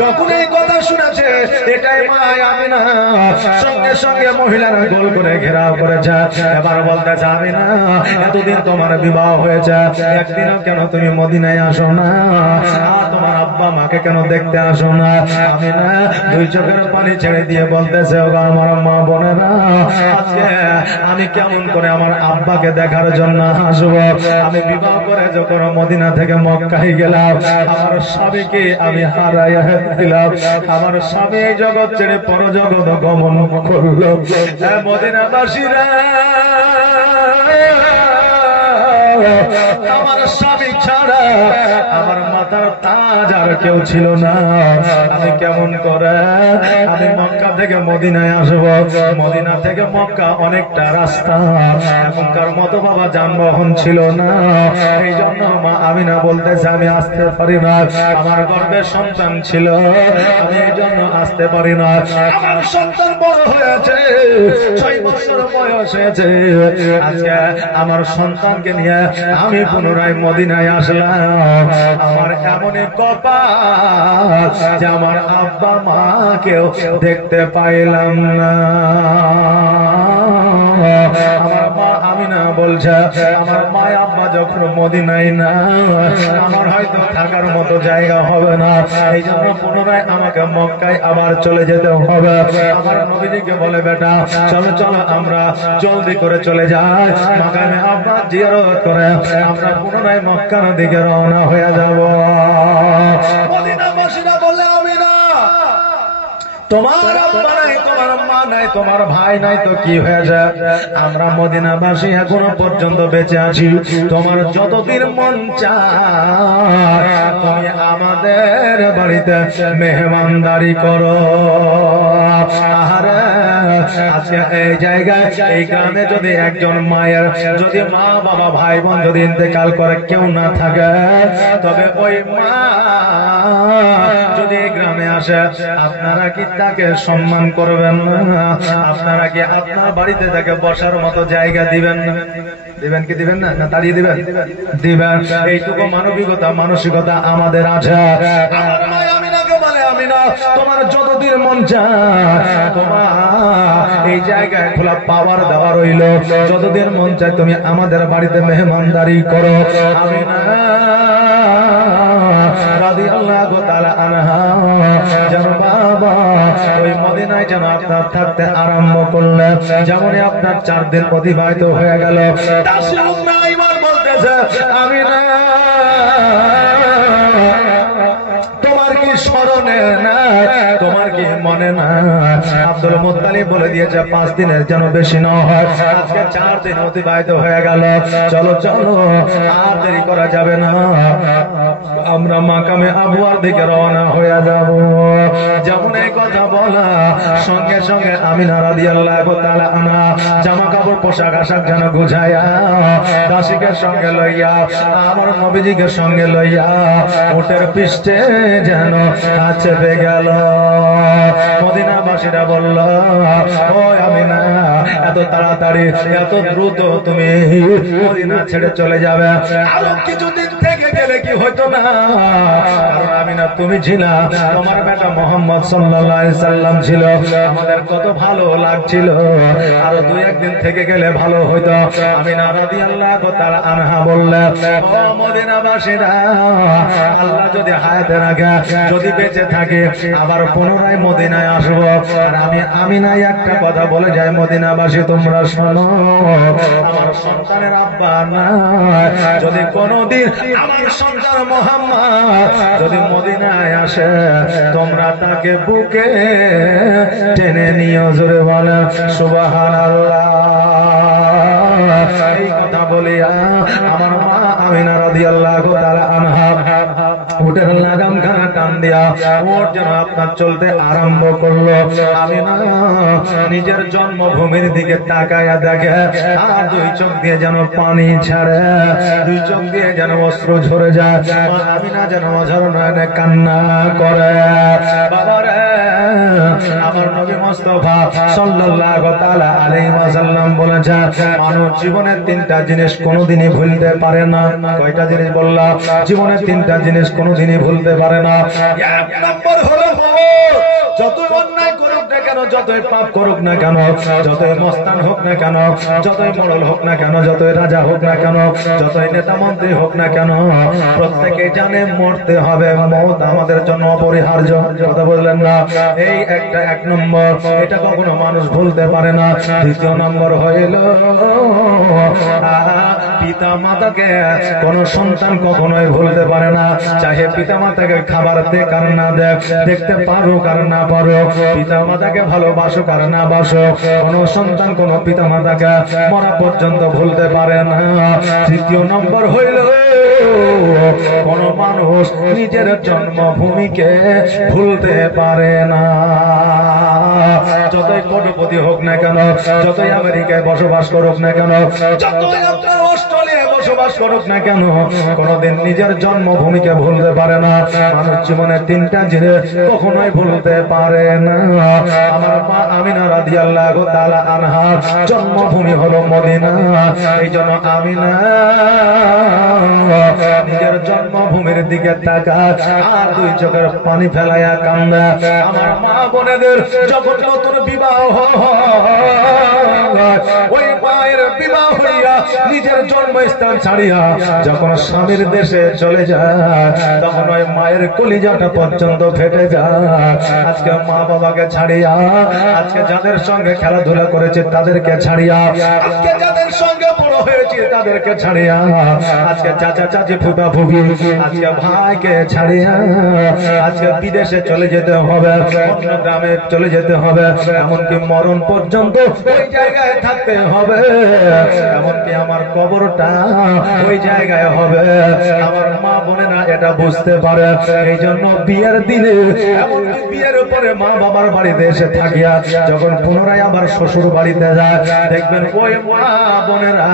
যখন এই কথা শুনেছে এটাই মা আমিনা, সঙ্গে সঙ্গে মহিলারা গোল করে ঘেরাও করেছে। এবার বলতেছে, আমিনা এতদিন তোমার বিবাহ হয়েছে, একদিনও কেন তুমি মদিনায় আসো না? তোমার আব্বা মাকে কেন দেখতে আসো না? আমিনা 2 চোখের পানি ছেড়ে দিয়ে বলতেছে, আমার মা বোনেরা, আজকে আমি কেমন করে আমার আব্বাকে দেখার জন্য আসবো? আমি বিবাহ করে যখন মদিনা থেকে মক্কায় গেলাম, আমার স্বামীকে আমি হারাইয়া দিলাম। আমার স্বামী এই জগৎ ছেড়ে পরজগৎ গমন করলো। মদিনাবাসীরা আমার স্বামী ছাড়া আমার মাতা তার তাজ আর কেউ ছিল না। আমি কেমন করে আমি মক্কা থেকে মদিনায় আসবো? মদিনা থেকে মক্কা অনেকটা রাস্তা, এখনকার মতো বাবা যানবাহন ছিল না। এই জন্য মা আমিনা বলতেছে আমি আসতে পারি না, আমার গর্ভের সন্তান ছিল, আমি এই জন্য আসতে পারি না। আমার সন্তান বড় হয়েছে, 6 বছর বয়স হয়েছে, আজকে আমার সন্তানকে নিয়ে আমি পুনরায় মদিনায় আসলাম। আমার এমন কপাল যে আমার আব্বা মাকেও দেখতে পাইলাম না। আমার মা আমিনা বলছে আমার মা আব্বা যখন মদিনায় না, আমার হয়তো থাকার মতো জায়গা হবে না, এই জন্য পুনরায় আমাকে মক্কায় আবার চলে যেতে হবে। আমার নবীজিকে বলে বেটা চলো চলো আমরা জলদি করে চলে যাই, মাকামে আব্বা জিয়ারত করে আমরা পুনরায় মক্কার দিকে রওনা হয়ে যাব। মদিনাবাসীরা বলে আমিনা তোমার আব্বা নাই, তোমার মা নাই, তোমার ভাই নাই তো কি হয়েছে? আমরা মদিনাবাসী এখনো পর্যন্ত বেঁচে আছি, তোমার যতদিন মন চায় তুমি আমাদের বাড়িতে মেহমানদারি করো। আরে আজকে এই জায়গায় এই গ্রামে যদি একজন মায়ের যদি মা বাবা ভাই বোন যদি ইন্তেকাল করে কেউ না থাকে, তবে ওই মা যদি গ্রামে আসে আপনারা কি তাকে সম্মান করবেন না? আপনারা কি আপনার বাড়িতে তাকে বসার মতো জায়গা দিবেন না? দিবেন কি দিবেন না? না তাড়িয়ে দিবেন? দিবেন। এইটুকু মানবিকতা মানসিকতা আমাদের আছে। আমিনাকে বলে আমিনা তোমার যতদিন মন চায় তোমার এই জায়গায় খোলা পাওয়ার দেওয়া রইল, যতদিন মন চায় তুমি আমাদের বাড়িতে মেহমানদারি করো। আমিনা রাদিয়াল্লাহু তাআলা আনহা যেন বাবা ওই মদিনায় যেন আপনার থাকতে আরম্ভ করলেন। যেমনই আপনার 4 দিন অতিবাহিত হয়ে গেল, দাসী উম্মে আইমান বলতেছে আমিনা তোমার কি স্মরণে না, তোমার কি মনে না? আব্দুল মুত্তালিব বলে দিয়েছে 5 দিনের যেন বেশি না হয়। আজকে 4 দিন অতিবাহিত হয়ে গেল, চলো চলো আর দেরি করা যাবে না, আমরা মাকামে আবওয়ার দিকে রওনা হয়ে যাব। যেমন এই কথা বলা সঙ্গে সঙ্গে আমিনা রাদিয়াল্লাহু তাআলা আনহা জামা কাপড় পোশাক আশাক যেন গুছাইয়া দাসীকে সঙ্গে লইয়া আমার নবীজিকে সঙ্গে লইয়া উটের পৃষ্ঠে যেন চেপে গেল। মদিনাবাসীরা বলল ও আমিনা এত তাড়াতাড়ি এত দ্রুত তুমি মদিনা ছেড়ে চলে যাবে? আরো কিছুদিন থেকে গেলে কি হতো না? কারণ আমিনা তুমি ছিল, তোমার বেটা মুহাম্মদ সাল্লাল্লাহু আলাইহি সাল্লাম ছিল, আমাদের কত ভালো লাগছিল, আরো 2-1 দিন থেকে গেলে ভালো হতো। আমিনা রাদিয়াল্লাহু তাআলা আনহা বললেন ও মদিনাবাসীরা আল্লাহ যদি হায়াতে রাখে, যদি বেঁচে থাকে আবার পুনরায় মদিনায় আসবো। আর আমি আমিনাই একটা কথা বলে যাই মদিনাবাসী তোমরা শোনো, আমার সন্তানের আব্বা না, যদি কোনদিন আমার সন্তান মুহাম্মদ যদি মদিনায় আসে তোমরা তাকে বুকে টেনে নিয়ে জোরে বলে সুবহানাল্লাহ। এই কথা বলিয়া আমার মা আমিনা রাদিয়াল্লাহু তাআলা আনহা উটের লাগাম খানা টান দিয়া ওর যেন আপনার চলতে আরম্ভ করলো। আমিনা নিজের জন্মভূমির দিকে তাকায়া দেখে আর 2 চোখ দিয়ে যেন পানি ছাড়ে, 2 চোখ দিয়ে যেন অশ্রু ঝরে যায়। আমিনা যেন অঝর নয়নে কান্না করে। বাবারে আমার নবী মুস্তাফা সাল্লাল্লাহু তাআলা আলাইহি ওয়াসাল্লাম বলেছেন মানুষ জীবনের 3টা জিনিস কোনোদিনই ভুলতে পারে না। কয়টা জিনিস বললাম? জীবনের 3টা জিনিস কোনোদিনই ভুলতে পারে না। 1 নম্বর হলো যতই অন্যায় করুক না কেন, যতই পাপ করুক না কেন, যতই মস্তান হোক না কেন, যতই মোড়ল হোক না কেন, যতই রাজা হোক না কেন, যতই নেতা মন্ত্রী হোক না কেন, প্রত্যেকে জানে মরতে হবে, মওত আমাদের জন্য অপরিহার্য। কথা বললেন না? এই একটা 1 নম্বর। এটা কখনো মানুষ ভুলতে পারে না। দ্বিতীয় নম্বর হইল পিতা মাতাকে কোন সন্তান কখনোই ভুলতে পারে না। চাহে পিতা মাতাকে খাবার দেখ আর না দেখ, দেখতে পারো আর না পারো, পিতা মাতাকে ভালোবাসো আর না বাসো, কোন সন্তান কোন পিতা মাতাকে মরা পর্যন্ত ভুলতে পারে না। তৃতীয় নম্বর হইল কোন মানুষ নিজের জন্মভূমিকে ভুলতে পারে না। যতই কোটিপতি হোক না কেন, যতই আমেরিকায় বসবাস করুক না কেন, যতই আপনার অস্ট্রেলিয়ায় বসবাস করুক না কেন, কোনদিন নিজের জন্মভূমিকে ভুলতে পারে না। মানুষ জীবনে তিনটা জিনিস কখনোই ভুলতে পারে না। আমার মা আমিনা রাদিয়াল্লাহু তাআলা আনহা জন্মভূমি হলো মদিনা। এই জন্য আমিনা নিজের জন্মভূমির দিকে তাকায় আর দুই চোখের পানি ফেলাইয়া কান্দে। আমার মা বোনেদের যখন নতুন বিবাহ ওই মায়ের বিবাহ হইয়া নিজের জন্মস্থান ছাড়িয়া যখন স্বামীর দেশে চলে যায়, তখন ওই মায়ের কলিজাটা পর্যন্ত ফেটে যায়। আজকে মা বাবাকে ছাড়িয়া, আজকে যাদের সঙ্গে খেলাধুলা করেছে তাদেরকে ছাড়িয়া, আজকে যাদের সঙ্গে বড় হয়েছে তাদেরকে ছাড়িয়া, আজকে চাচা চাচি ফুটা ফুকি, আজকে ভাইকে ছাড়িয়া আজকে বিদেশে চলে যেতে হবে, অন্য গ্রামে চলে যেতে হবে, এমনকি মরণ পর্যন্ত ওই জায়গায় থাকতে হবে, এমনকি আমার কবরটা ওই জায়গায় হবে। আমার মা বোনেরা এটা বুঝতে পারে। এই জন্য বিয়ের দিনে, এমনকি বিয়ের উপরে মা বাবার বাড়িতে এসে থাকিয়া যখন পুনরায় আবার শ্বশুর বাড়িতে যায়, দেখবেন ওই মা বোনেরা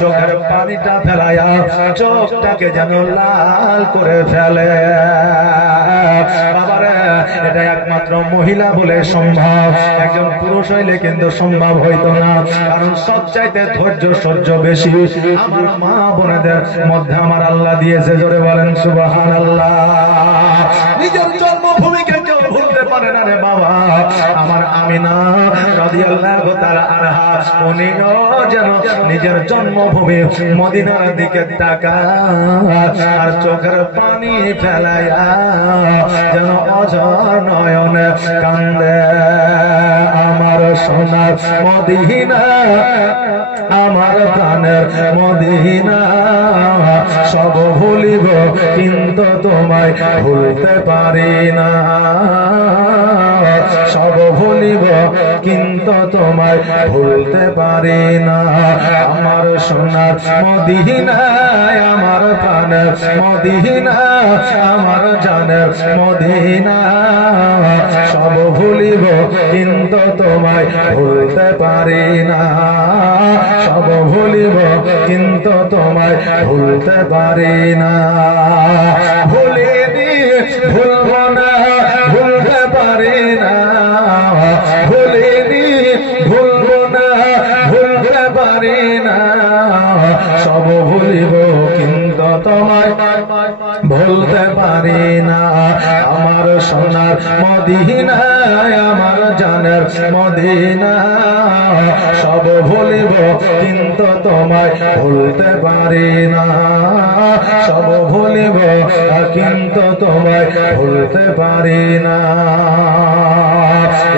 চোখের পানিটা ফেলাইয়া চোখটাকে যেন লাল করে ফেলে। বাবারে, এটা একমাত্র মহিলা বলে সম্ভব, একজন পুরুষ হইলে কিন্তু সম্ভব হইতো না। কারণ সবচাইতে ধৈর্য সহ্য বেশি আমার মা বোনেদের মধ্যে আমার আল্লাহ দিয়েছে। জোরে বলেন সুবহানাল্লাহ। নিজের জন্মভূমিকে কেউ ভুলতে পারে না রে বাবা। আমার আমিনা রাদিয়াল্লাহু তাআলা আনহা উনিও যেন নিজের জন্মভূমি মদিনার দিকে তাকায় আর চোখের পানি ফেলাইয়া যেন অঝর নয়নে কান্দে। আমার সোনার মদিনা, আমার প্রাণের মদিনা, সব ভুলিব কিন্তু তোমায় ভুলতে পারি না। সব ভুলিব কিন্তু তোমায় ভুলতে পারি না। আমার সোনার মদিনা, আমার প্রাণের মদিনা, আমার জানের মদিনা, সব ভুলিব কিন্তু তোমায় ভুলতে পারি না। সব ভুলিব কিন্তু তোমায় ভুলতে পারি না। ভুলিনি, ভুলব না, ভুলতে পারি না। ভুলিনি, ভুলব না, ভুলতে পারি না। সব ভুলিব কিন্তু তোমায় ভুলতে পারি না। আমার সোনার মদিনা, আমার জানের মদিনা, সব ভুলিব কিন্তু তোমায় ভুলতে পারি না। সব ভুলিব কিন্তু তোমায় ভুলতে পারি না।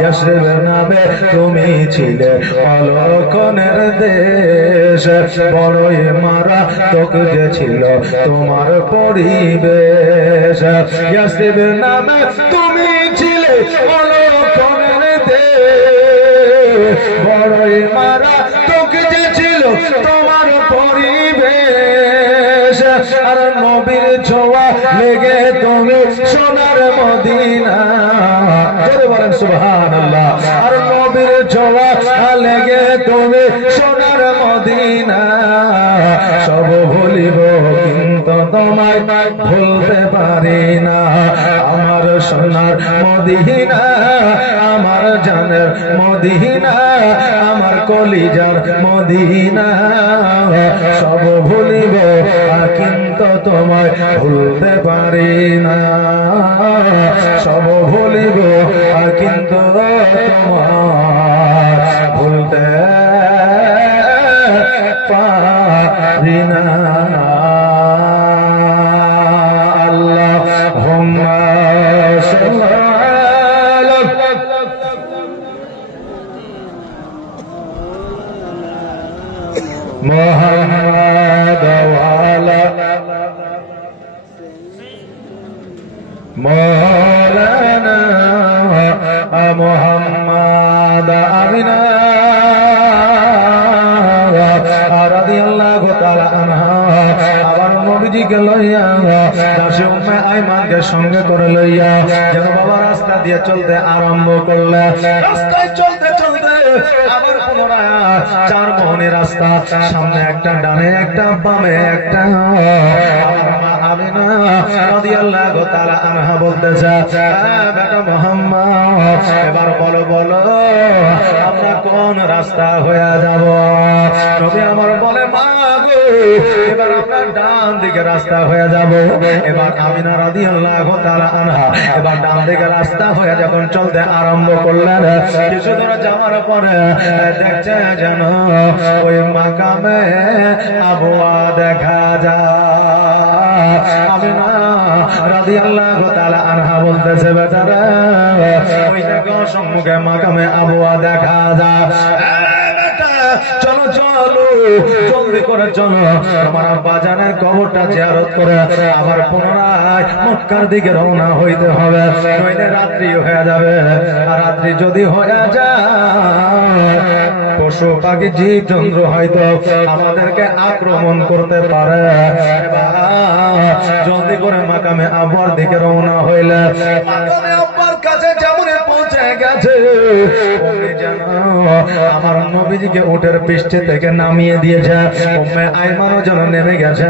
ইয়াসরিব নামে তুমি ছিলে অলক্ষণের দেশ, বড়ই মারা তোকে যে ছিল তোমার পরিবেশ। ইয়াসরিব নামে তুমি ছিলে অলক্ষণের দেশ, বড়ই মারা তোকে যে ছিল তোমার পরিবেশ। আর নবীর ছোঁয়া লেগে তুমি সোনার মদিনা। জোরে বলেন সুবহানাল্লাহ। আর নবীর ছোঁয়া লেগে তুমি সোনার মদিনা, সব ভুলিব কিন্তু তোমায় ভুলতে পারি না। আমার সোনার মদিনা, আমার জানের মদিনা, আমার কলিজার মদিনা, সব ভুলিব কিন্তু তোমায় ভুলতে পারি না। সব ভুলিব কিন্তু তোমায় ভুলতে পারি না। আল্লাহুম্মা সাল্লি محمد وعلى مولانا محمد آمين রাদিয়াল্লাহু তাআলা আনহা আবার নবীজিকে লইয়া দাসী উম্মে আইমানকে সঙ্গে করে লইয়া যেন বাবা রাস্তা দিয়ে চলতে আরম্ভ করলে রাস্তায় চলতে চলতে আবার পুনরায় চার মোহনী রাস্তা, সামনে একটা, ডানে একটা, বামে একটা। আমিনা রাদিয়াল্লাহু তাআলা আনহা বলতেছে, বেটা মুহাম্মদ এবার বলো বলো আমরা কোন রাস্তা হয়ে যাব? নবী আমার বলে, মা গো এবার আমরা ডান দিকে রাস্তা হয়ে যাব। এবার আমিনা রাদিয়াল্লাহু তাআলা আনহা এবার ডান দিকে রাস্তা হয়ে যখন চলতে আরম্ভ করলেন, কিছু দূর যাওয়ার পরে দেখছে যেন ওই মাকামে আবওয়া দেখা যায়। আমিনা রাদিয়াল্লাহু তাআলা আনহা বলতেছে, বেটারা ওই দেখো সম্মুখে মাকামে আবওয়া দেখা যায়। চলো চলো জলদি করে চলো, আমার আব্বা জানের কবরটা জিয়ারত করে আবার পুনরায় মক্কার দিকে রওনা হইতে হবে, নইলে রাত্রি হয়ে যাবে। আর রাত্রি যদি হয়ে যায় পশু পাখি জীব জন্তু হয়তো আমাদেরকে আক্রমণ করতে পারে। জলদি করে মাকামে আব্বার দিকে রওনা হইলে মাকামে আব্বার কাছে যেমন পৌঁছে গেছে আমার নবীজিকে উটের পৃষ্ঠে থেকে নামিয়ে দিয়েছে, উম্মে আইমানও যেন নেমে গেছে।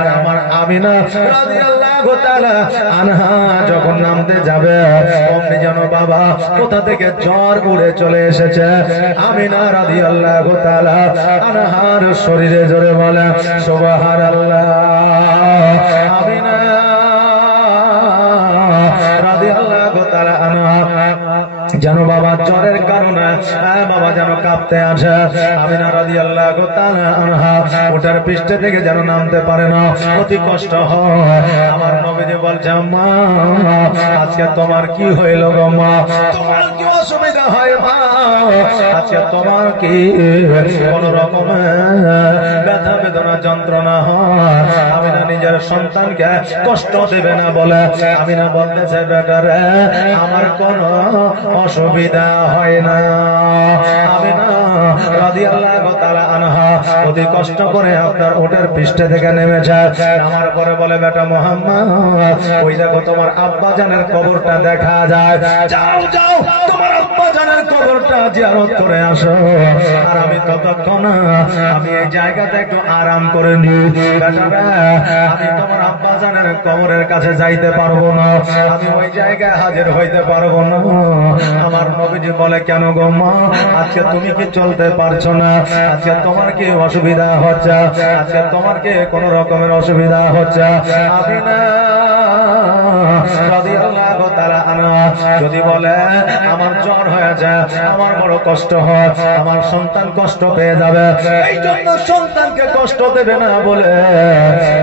আর আমার আমিনা রাদিয়াল্লাহু তাআলা আনহা যখন নামতে যাবে অমনি যেন বাবা কোথা থেকে জ্বর উড়ে চলে এসেছে। আমিনা রাদিয়াল্লাহু তাআলা আনহার শরীরে জোরে বলে সুবহানাল্লাহ। আমিনা রাদিয়াল্লাহু তাআলা আনহা যেন বাবা জ্বরের কারণে বাবা যেন কাঁপতে আসে। আমিনা রাদিয়াল্লাহু তাআলা আনহা ওটার পৃষ্ঠে থেকে যেন নামতে পারে না, অতি কষ্ট হয়। আমার নবীজি বলছে, মা আজকে তোমার কি হইল গো মা? তোমার কি অসুবিধা হয় মা? আজকে তোমার কি কোন রকমের ব্যথা বেদনা যন্ত্রণা হয়? আমিনা নিজের সন্তানকে কষ্ট দেবে না বলে আমিনা বলতেছে, বেটারে আমার কোন অসুবিধা হয় না। আমিনা রাদিয়াল্লাহু তাআলা আনহা অতি কষ্ট করে আপনার ওটের পৃষ্ঠে থেকে নেমেছে। আমার পরে বলে, বেটা মুহাম্মদ ওই দেখো তোমার আব্বা জানের কবরটা দেখা যায়, যাও যাও তোমার আব্বা জানের কবরটা জিয়ারত করে আসো। আর আমি ততক্ষণ আমি এই জায়গাতে একটু আরাম করে নিই। বেটারা আমি তোমার আব্বা জানের কবরের কাছে যাইতে পারবো না, আমি ওই জায়গায় হাজির হইতে পারবো না। আমার নবীজি বলে, কেন গো মা আজকে তুমি কি চলতে পারছো না? আজকে তোমার কি অসুবিধা হচ্ছে? আজকে তোমার কি কোন রকমের অসুবিধা হচ্ছে? আমিনা রাদিয়াল্লাহু তাআলা আনহা যদি বলে আমার জ্বর হয়ে যায়, আমার বড় কষ্ট হয়, আমার সন্তান কষ্ট পেয়ে যাবে, এই জন্য সন্তানকে কষ্ট দেবে না বলে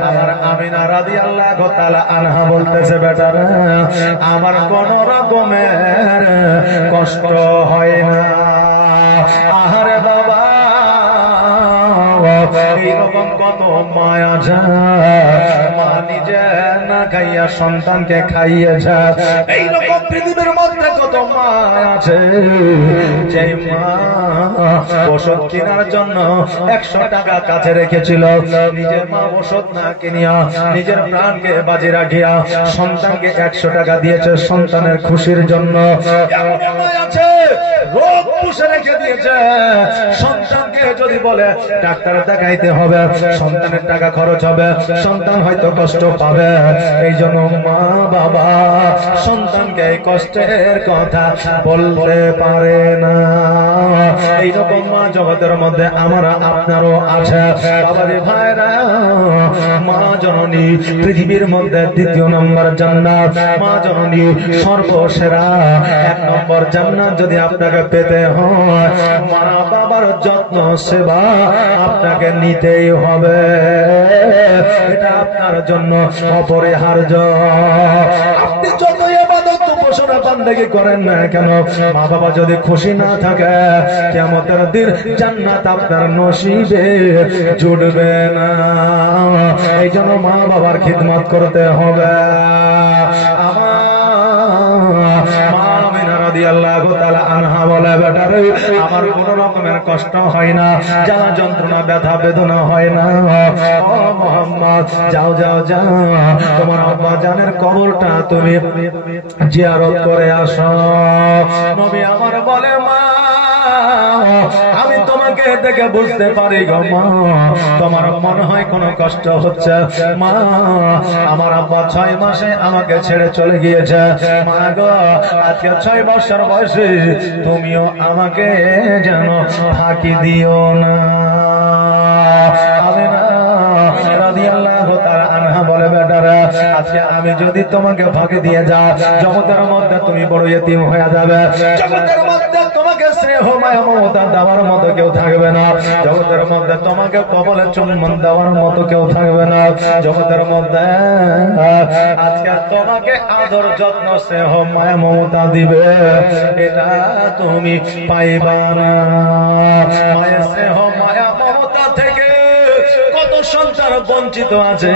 আমার আমিনা রাদিয়াল্লাহু তাআলা আনহা বলতেছে, বেটারা আমার কোন রকমের কষ্ট হয় না। আহারে বাবা এইরকম কত মায়া যায়, মা নিজে না খাইয়া সন্তানকে খাইয়েছে। এইরকম পৃথিবীর মধ্যে কত মা আছে যে মা ওষুধ কেনার জন্য 100 টাকা কাছে রেখেছিল, নিজের মা ওষুধ না কিনিয়া নিজের প্রাণকে বাজি রাখিয়া সন্তানকে 100 টাকা দিয়েছে সন্তানের খুশির জন্য। আছে রোগ পুষে রেখে দিয়েছে, সন্তানকে যদি বলে ডাক্তার দেখাইতে হবে, সন্তানের টাকা খরচ হবে, সন্তান হয়তো কষ্ট পাবে, এই জন্য মা বাবা সন্তানকে এই কষ্টের কথা বলতে পারে না। এইরকম মা জগতের মধ্যে আমরা আপনারও আছে। বাবারে ভাইরা, মা জননী পৃথিবীর মধ্যে 2 নম্বর জান্নাত, মা জননী সর্বসেরা 1 নম্বর জান্নাত যদি আপনাকে পেতে হয় মা বাবার যত্ন সেবা আপনাকে নিতেই হবে, এটা আপনার জন্য অপরিহার্য। আপনি যতই ইবাদত উপাসনা বান্দেগি করেন না কেন, মা বাবা যদি খুশি না থাকে কিয়ামতের দিন জান্নাত আপনার নসিবে জুটবে না। এই জন্য মা বাবার খিদমত করতে হবে। আমার মা আমিনা রাদিয়াল্লাহু তাআলা আনহা বলে, বেটা রে, আমার কোন রকমের কষ্ট হয় না, জ্বালা যন্ত্রণা ব্যথা বেদনা হয় না। ও মুহাম্মদ, যাও যাও যাও, তোমার আব্বা জানের কবরটা তুমি জিয়ারত করে আসো। নবী আমার বলে, মা আমি তোমাকে দেখে বুঝতে পারি গো মা, তোমার মনে হয় কোনো কষ্ট হচ্ছে। মা আমার আব্বা 6 মাসে আমাকে ছেড়ে চলে গিয়েছে। মা গো, আজকে 6 বছর বয়সে তুমিও আমাকে যেন ফাঁকি দিও না। আমিনা রাদিয়াল্লাহু তাআলা আনহা বলে, বেটারা, আজকে আমি যদি তোমাকে ফাঁকি দিয়ে যাও, জগতের মধ্যে তুমি বড় ইতিম হয়ে যাবে। জগতের মধ্যে তোমাকে স্নেহ মায়া মমতা দেওয়ার মতো কেউ থাকবে না। জগতের মধ্যে তোমাকে কবলে চুম্বন দেওয়ার মতো কেউ থাকবে না। জগতের মধ্যে আজকে তোমাকে আদর যত্ন স্নেহ মায়া মমতা দিবে, এটা তুমি পাইবা না। মায়ের স্নেহ মায়া মমতা থেকে কত সন্তান বঞ্চিত আছে,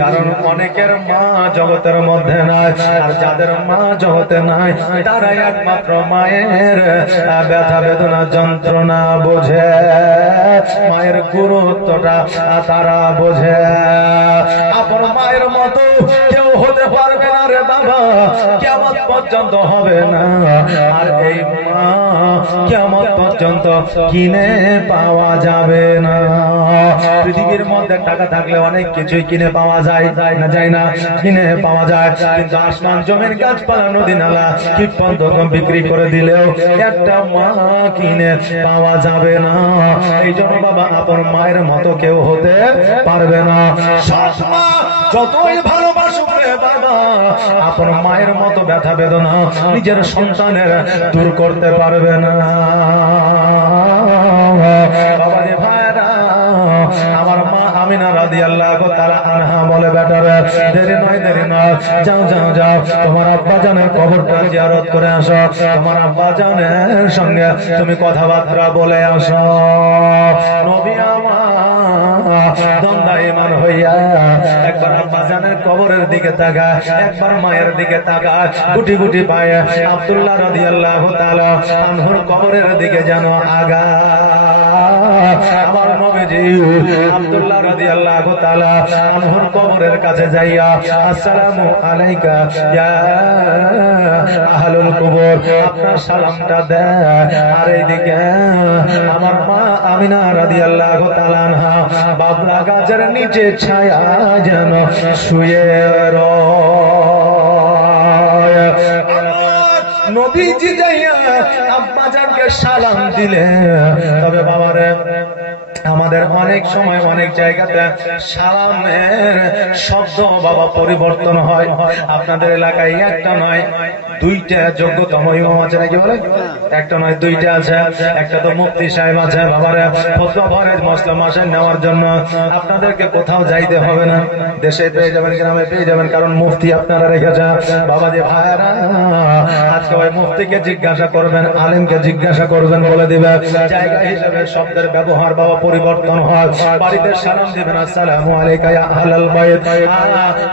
কারণ অনেকের মা জগতের মধ্যে নাই। আর যাদের মা জগতে নাই, তারা একমাত্র মায়ের ব্যথা বেদনা যন্ত্রণা বোঝে, মায়ের গুরুত্বটা তারা বোঝে। আপন মায়ের মতো কেউ হতে পারবে না রে বাবা, কিয়ামত পর্যন্ত হবে না। আর এই মা কিয়ামত পর্যন্ত কিনে পাওয়া যাবে না। পৃথিবীর মধ্যে টাকা থাকলে অনেক কিছুই কিনে পাওয়া যায় না, যায় না, কিনে পাওয়া যায়, কিন্তু আসমান জমির গাছপালা নদী নালা কীটপতঙ্গ বিক্রি করে দিলেও একটা মা কিনে পাওয়া যাবে না। এই জন্য বাবা, আপন মায়ের মতো কেউ হতে পারবে না। সৎ মা যতই ভালোবাসুক রে বাবা, আপন মায়ের মতো ব্যথা বেদনা নিজের সন্তানের দূর করতে পারবে না। বাবা রে ভাইরা, আমার মা আমিনা রাদিয়াল্লাহু তাআলা আনহা বলে, বেটারা, দেরি নয় দেরি নয়, যাও যাও যাও, তোমার আব্বা জানের কবরটা জিয়ারত করে আসো। তোমার আব্বা জানের সঙ্গে তুমি কথাবার্তা বলে আসো। নবী আমার দণ্ডায়মান হইয়া একবার আব্বা জানের কবরের দিকে তাকায়, একবার মায়ের দিকে তাকায়, গুটি গুটি পায়ে আব্দুল্লাহ রাদিয়াল্লাহু তাআলা আনহুর কবরের দিকে যেন আগা। আমার নবীজি আব্দুল্লাহ রাদিয়াল্লাহু তাআলা আনহুর কবরের কাছে যাইয়া, আসসালামু আলাইকা ইয়া আহলুল কবর, আপনার সালামটা দেন। আর এইদিকে আমার মা আমিনা রাদিয়াল্লাহু তাআলা আনহা বাবলা গাছের নিচে ছায়া যেন শুয়ে রয়। নবীজি যাইয়া আব্বা জানকে সালাম দিলে, তবে বাবারে, আমাদের অনেক সময় অনেক জায়গাতে সালামের শব্দ বাবা পরিবর্তন হয়। আপনাদের এলাকায় একটা নয়, 2টা যোগ্যতম ইমাম আছে নাকি বলে? একটা নয় 2টা আছে। একটা তো মুফতি সাহেব আছে বাবারে, ফতোয়া ফরজ মুসলিম মাসে নেওয়ার জন্য আপনাদেরকে কোথাও যাইতে হবে না, দেশে পেয়ে যাবেন, গ্রামে পেয়ে যাবেন, কারণ মুফতি আপনারা রেখেছেন। বাবা যে ভাইরা, আজকে ওই মুফতিকে জিজ্ঞাসা করবেন, আলেমকে জিজ্ঞাসা করবেন, বলে দিবে। জায়গা হিসেবে শব্দের ব্যবহার বাবা পরিবর্তন হয়। বাড়িতে সালাম দিবেন, আসসালামু আলাইকা ইয়া আহলাল বাইত।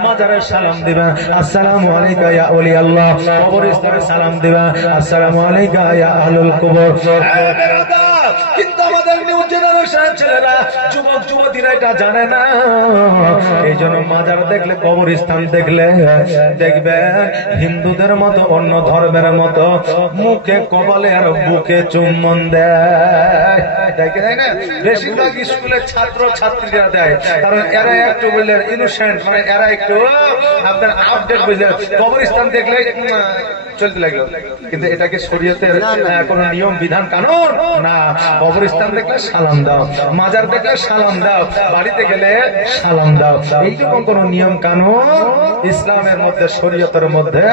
মাজারে সালাম দিবেন, আসসালামু আলাইকা ইয়া ওলি আল্লাহ। কবরস্থানে সালাম দিবেন, আসসালামু আলাইকা ইয়া আহলুল কবর। কিন্তু আমাদের নিউ জেনারেশনের ছেলেরা, যুবক যুবতীরা এটা জানে না। এই জন্য মাজার দেখলে, কবরস্থান দেখলে দেখবেন হিন্দুদের মতো, অন্য ধর্মের মতো মুখে কপালে আর বুকে চুম্বন দেয়। দেখে দেয় না, বেশিরভাগ স্কুলের ছাত্র ছাত্রীরা দেয়, কারণ এরা একটু বললেন ইনোসেন্ট, মানে এরা একটু আপনার আপডেট বুঝলেন। কবরস্থান দেখলে চলতে লাগলো, কিন্তু এটাকে শরীয়তের কোন নিয়ম বিধান কানুন না। কবরস্থান দেখলে সালাম দাও, মাজার দেখলে সালাম দাও, বাড়িতে গেলে সালাম দাও, এইরকম কোন নিয়ম কানুন ইসলামের মধ্যে, শরীয়তের মধ্যে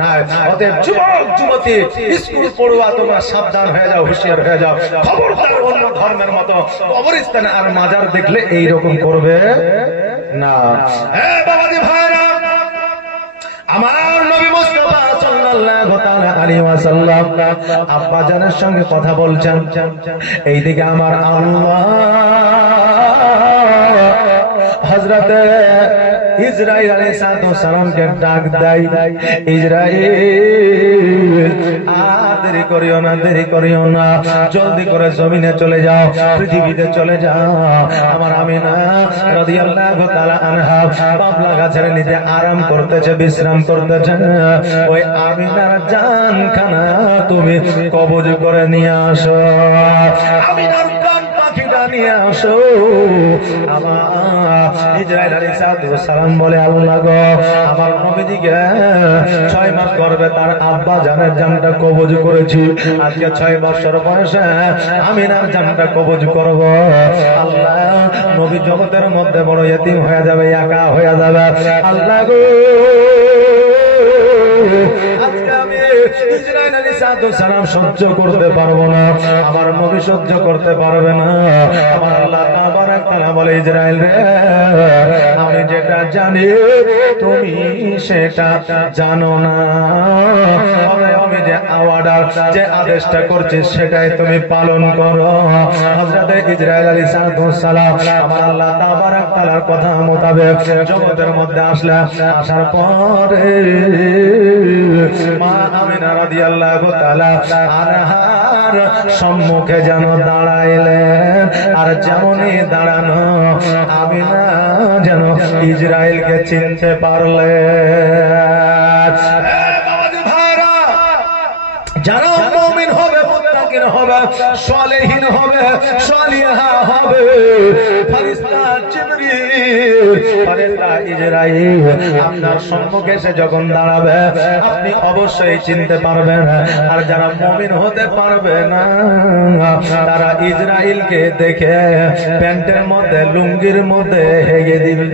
নাই। অতএব যুবক যুবতী, স্কুল পড়ুয়া, তোমরা সাবধান হয়ে যাও, হুঁশিয়ার হয়ে যাও। খবরদার অন্য ধর্মের মতো কবরস্থানে আর মাজার দেখলে এইরকম করবে না। হ্যাঁ বাবাজি ভাইরা, আমার নবী মুস্তাফা সাল্লাল্লাহু তাআলা আলাইহি ওয়াসাল্লাম আব্বা জানের সঙ্গে কথা বলছেন। এইদিকে আমার আল্লাহ হযরত ইসরাইল আলাইহিস সালামকে ডাক দেয়, ইসরাইল দেরি করিও না, দেরি করিও না, জলদি করে জমিনে চলে যাও, পৃথিবীতে চলে যাও। আমার আমিনা রাদিয়াল্লাহু তাআলা আনহা বাবলা গাছের নিচে আরাম করতেছে, বিশ্রাম করতেছে। ওই আমিনার জানখানা তুমি কবজ করে নিয়ে আসো, আমিনার জান পাখিটা নিয়ে আসো। আমার ইসরাইল আলাইহিস সালাম বলে, আল্লাহ গো, আমার নবীজিকে 6 মাস গর্ভে তার আব্বা জানের জানটা কবজ করেছি, আজকে 6 বছর বয়সে আমিনার জানটা কবজ করব। আল্লাহ, নবী জগতের মধ্যে বড় ইতিম হয়ে যাবে, একা হয়ে যাবে। আল্লাহ গো, আজকে আমি ইসরাইল আলাইহিস সালাম সহ্য করতে পারবো না, আমার নবী সহ্য করতে পারবে না। আমার আল্লাহ তাবারক তাআলা বলে, ইসরাইল রে, আমি যেটা জানি তুমি সেটা জানো না। আমি যে অর্ডার, যে আদেশটা করছি সেটাই তুমি পালন করো। হযরত ইসরাইল আলাইহিস সালাম আমার আল্লাহ তাবারক তাআলার কথা মোতাবেক জগতের মধ্যে আসলেন। আসার পরে মা আমিনা রাদিয়াল্লাহু তাআলা আনহার সম্মুখে যেন দাঁড়াইলেন, আর যেমনই দাঁড়ানো আমিনা যেন ইসরাইলকে চিনতে পারলেন। যারা মুমিন হবে, মুত্তাকিন হবে, সালেহীন হবে, সালিহা হবে, ফেরেশতা জিবরিল, ফেরেশতা ইসরাইল আপনার সম্মুখে এসে যখন দাঁড়াবে আপনি অবশ্যই চিনতে পারবেন। আর যারা মুমিন হতে পারবে না তারা ইসরাইলকে দেখে প্যান্টের মধ্যে, লুঙ্গির মধ্যে হেগে দিবে,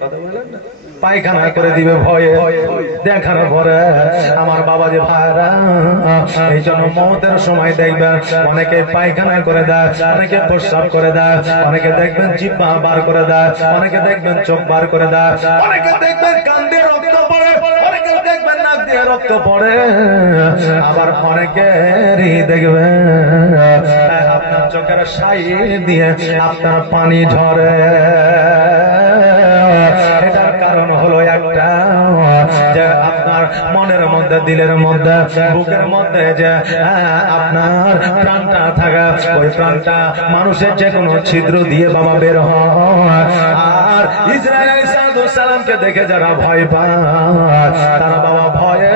কথা বলেন না, পায়খানা করে দিবে ভয়ে দেখার পরে। আমার বাবা যে ভাইরা, এই জন্য মওতের সময় দেখবেন অনেকে পায়খানা করে দেয়, অনেকে প্রস্রাব করে দেয়, অনেকে দেখবেন জিহ্বা বার করে দেয়, অনেকে দেখবেন চোখ বার করে দেয়, অনেকে দেখবেন কান দিয়ে রক্ত পড়ে, অনেকে দেখবেন নাক দিয়ে রক্ত পড়ে, আবার অনেকেরই দেখবেন আপনার চোখের সাইড দিয়ে আপনার পানি ঝরে। এটার কারণ হলো একটা, যে আপনার মনের মধ্যে, দিলের মধ্যে, বুকের মধ্যে যে আপনার প্রাণটা থাকা, ওই প্রাণটা মানুষের যে কোনো ছিদ্র দিয়ে বাবা বের হয়। আর ইসরাইল আলাইহিস সালামকে দেখে যারা ভয় পায় তারা বাবা ভয়ে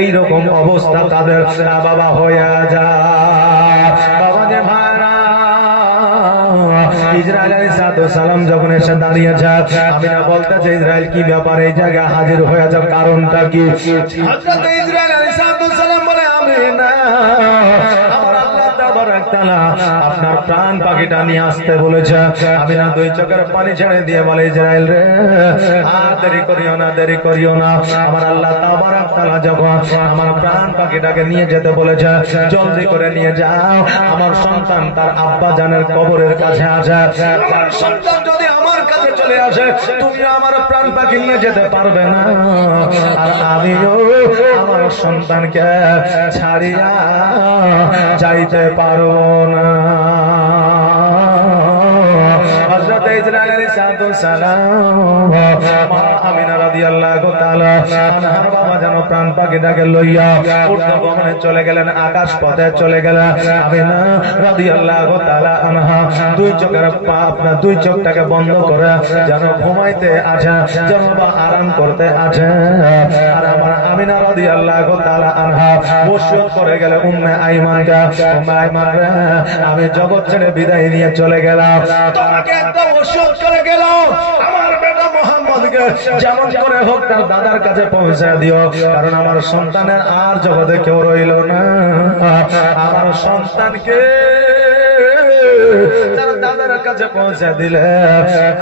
এইরকম অবস্থা তাদের বাবা হয়ে যায়। বাবা যে ভাইরা, ইসরাইল আলাইহিস সালাম যখন এসে দাঁড়িয়েছে, আমিনা বলতেছে, ইসরাইল কি ব্যাপার, এই জায়গায় হাজির হয়ে যাও, কারণটা কি? হযরত ইসরাইল আলাইহিস সালাম বলে, আমিনা, আমার আল্লাহ তাবারক তাআলা আপনার প্রাণ পাখিটা নিয়ে আসতে বলেছে। আমিনা 2 চোখের পানি ছেড়ে দিয়ে বলে, ইসরাইল রে, আর দেরি করিও না, দেরি করিও না। আমার আল্লাহ তাবারক তাআলা যখন আমার প্রাণ পাখিটাকে নিয়ে যেতে বলেছে, জলদি করে নিয়ে যাও, আমার সন্তান তার আব্বা জানের কবরের কাছে আছে। আমার সন্তান যদি আমার কাছে চলে আসে, তুমি আমার প্রাণ পাখি নিয়ে যেতে পারবে না, আর আমিও আমার সন্তানকে ছাড়িয়া যাইতে পারবো না। হযরত ইসরাইল আলাইহিস সালাম মা আমিনা রাদিয়াল্লাহু তাআলা আনহার বাবা যেন প্রাণ পাখিটাকে লইয়া ঊর্ধ্বগমনে চলে গেলেন, আকাশ পথে চলে গেলেন। আমিনা রাদিয়াল্লাহু তাআলা আনহা 2 চোখের আপনার 2 চোখটাকে বন্ধ করে যেন ঘুমাইতে আছে, যেন বা আরাম করতে আছে। আর আমার আমিনা রাদিয়াল্লাহু তাআলা আনহা ওসিয়ত করে গেলে উম্মে আইমানকে, উম্মে আইমান রে, আমি জগৎ ছেড়ে বিদায় নিয়ে চলে গেলাম, তোমাকে একটা ওসিয়ত করে গেলাম, আমার বেটা মুহাম্মদকে যেমন করে হোক তার দাদার কাছে পৌঁছে দিও, কারণ আমার সন্তানের আর জগতে কেউ রইল না। আমার সন্তানকে তার দাদার কাছে পৌঁছে দিলে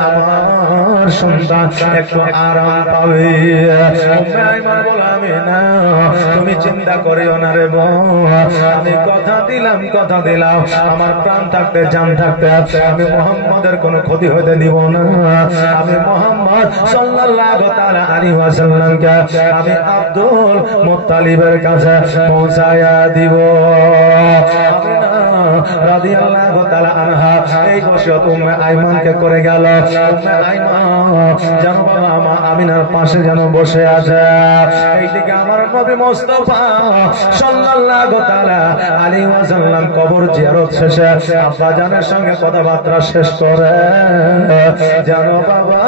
আমার সন্তান একটু আরাম পাবে। বলে না, তুমি চিন্তা করিও না রে বোন, আমি কথা দিলাম আমার প্রাণ থাকতে জান থাকতে আমি মুহাম্মাদের কোনো ক্ষতি হতে দিব না। আমি মুহাম্মদ সাল্লাল্লাহু তাআলা আলাইহি ওয়াসাল্লামকে আমি আব্দুল মুত্তালিবের কাছে পৌঁছায়া দিব। রাদিয়াল্লাহু তাআলা আনহা এই ওসিয়ত উম্মে আইমানকে করে গেল। উম্মে আইমান যেন বাবা মা আমিনার পাশে যেন বসে আছে। এইদিকে আমার নবী মুস্তাফা সাল্লাল্লাহু তাআলা আলাইহি ওয়াসাল্লাম কবর জিয়ারত শেষে আব্বা জানের সঙ্গে কথাবার্তা শেষ করে যেন বাবা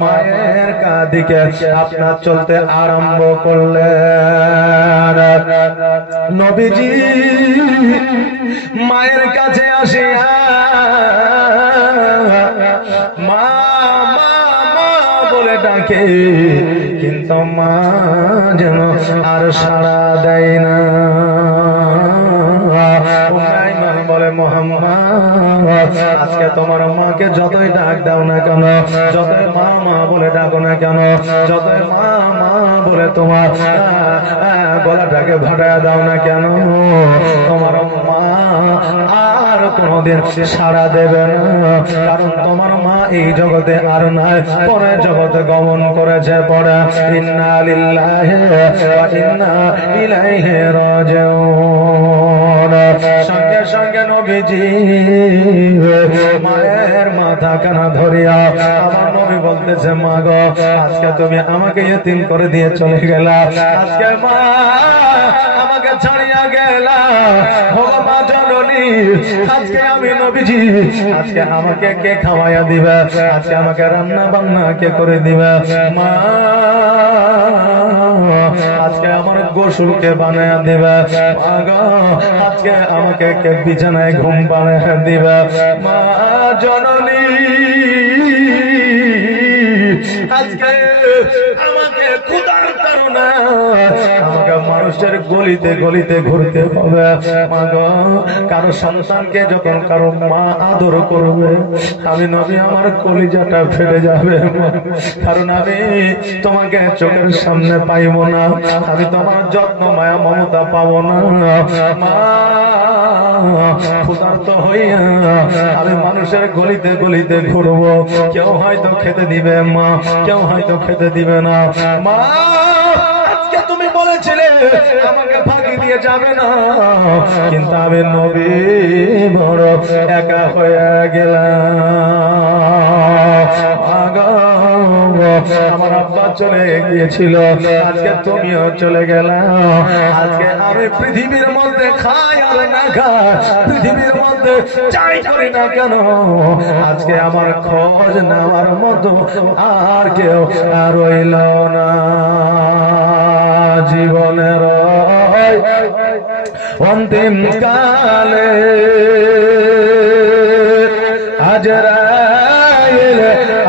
মায়ের কাদিকে আপনার চলতে আরম্ভ করলেন। নবীজি মায়ের কাছে আসিয়া মা মা মা বলে ডাকে, কিন্তু মা যেন আর সাড়া দেয় না। বলে মুহাম্মদ, আজকে তোমার মাকে যতই ডাক দাও না কেন, যতই মা মা বলে ডাকো না কেন, যতই মা মা বলে তোমার গলাটাকে ভাটায় দাও না কেন, তোমার মা আর কোনদিন সাড়া দেবে না। কারণ তোমার মা এই জগতে আর নাই, পরের জগতে গমন করেছে। পড়া ইন্না লিল্লাহি ওয়া ইন্না ইলাইহি রাজিউন। সঙ্গে সঙ্গে নবীজি মায়ের মাথা কানা ধরিয়া আমার নবী বলতেছে, মা গো, আজকে তুমি আমাকে ইতিম করে দিয়ে চলে গেলা, আজকে মা আমাকে ছাড়িয়া গেলা। মা জননী, আজকে আমি নবীজি, আজকে আমাকে কে খাওয়াইয়া দিবা, আজকে আমাকে রান্না বান্না কে করে দিবা। মা আজকে আমার গোসলকে বানায়া দিবা। মা গো, আজকে আমাকে কে বিছানায় ঘুম পাড়াইয়া দিবা। মা জননী, আজকে আমাকে ক্ষুধার তাড়না আমাকে মানুষের গলিতে গলিতে ঘুরতে হবে। মা গো, কারো সন্তানকে যখন কারো মা আদর করবে, আমি নবী আমার কলিজাটা ফেটে যাবে। কারণ আমি তোমাকে চোখের সামনে পাইব না, আমি তোমার যত্ন মায়া মমতা পাবো না। মা ক্ষুধার্ত হইয়া আমি মানুষের গলিতে গলিতে ঘুরবো, কেউ হয়তো খেতে দিবে মা, কেউ হয়তো খেতে দিবে না। মা আজকে তুমি বলেছিলে আমাকে ফাঁকি দিয়ে যাবে না, কিন্তু আমি নবী বড় একা হয়ে গেলাম। আমার আব্বা চলে গিয়েছিল, আজকে তুমিও চলে গেলা। আজকে আমি পৃথিবীর মধ্যে খাই আর না খাই, পৃথিবীর মধ্যে চাই করি না কেন, আজকে আমার খোঁজ নেওয়ার মতো আর কেউ রইল না। জীবনের অন্তিম কালে আজরাইল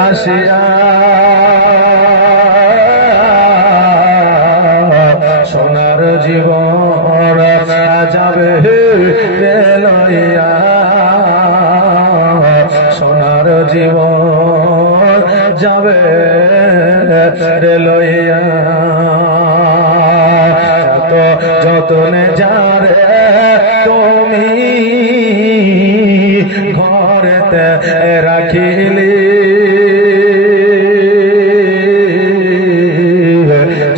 আসিয়া সোনার জীবন যাবে লইয়া, সোনার জীবন যাবে লইয়া। যতনে যারে তুমি ঘরেতে রাখিলি,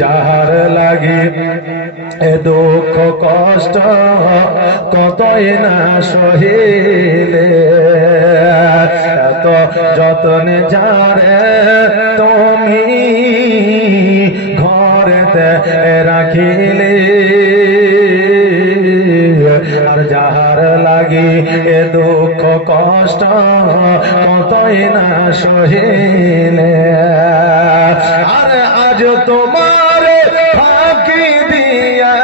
যাহার লাগি এ দুঃখ কষ্ট কতই না সহিলে, যতনে যারে তুমি ঘরেতে রাখিলে, আর যাহার লাগি এ দুঃখ কষ্ট কতই না সহিলে। আর আজ তোমার ফাঁকি দিয়া,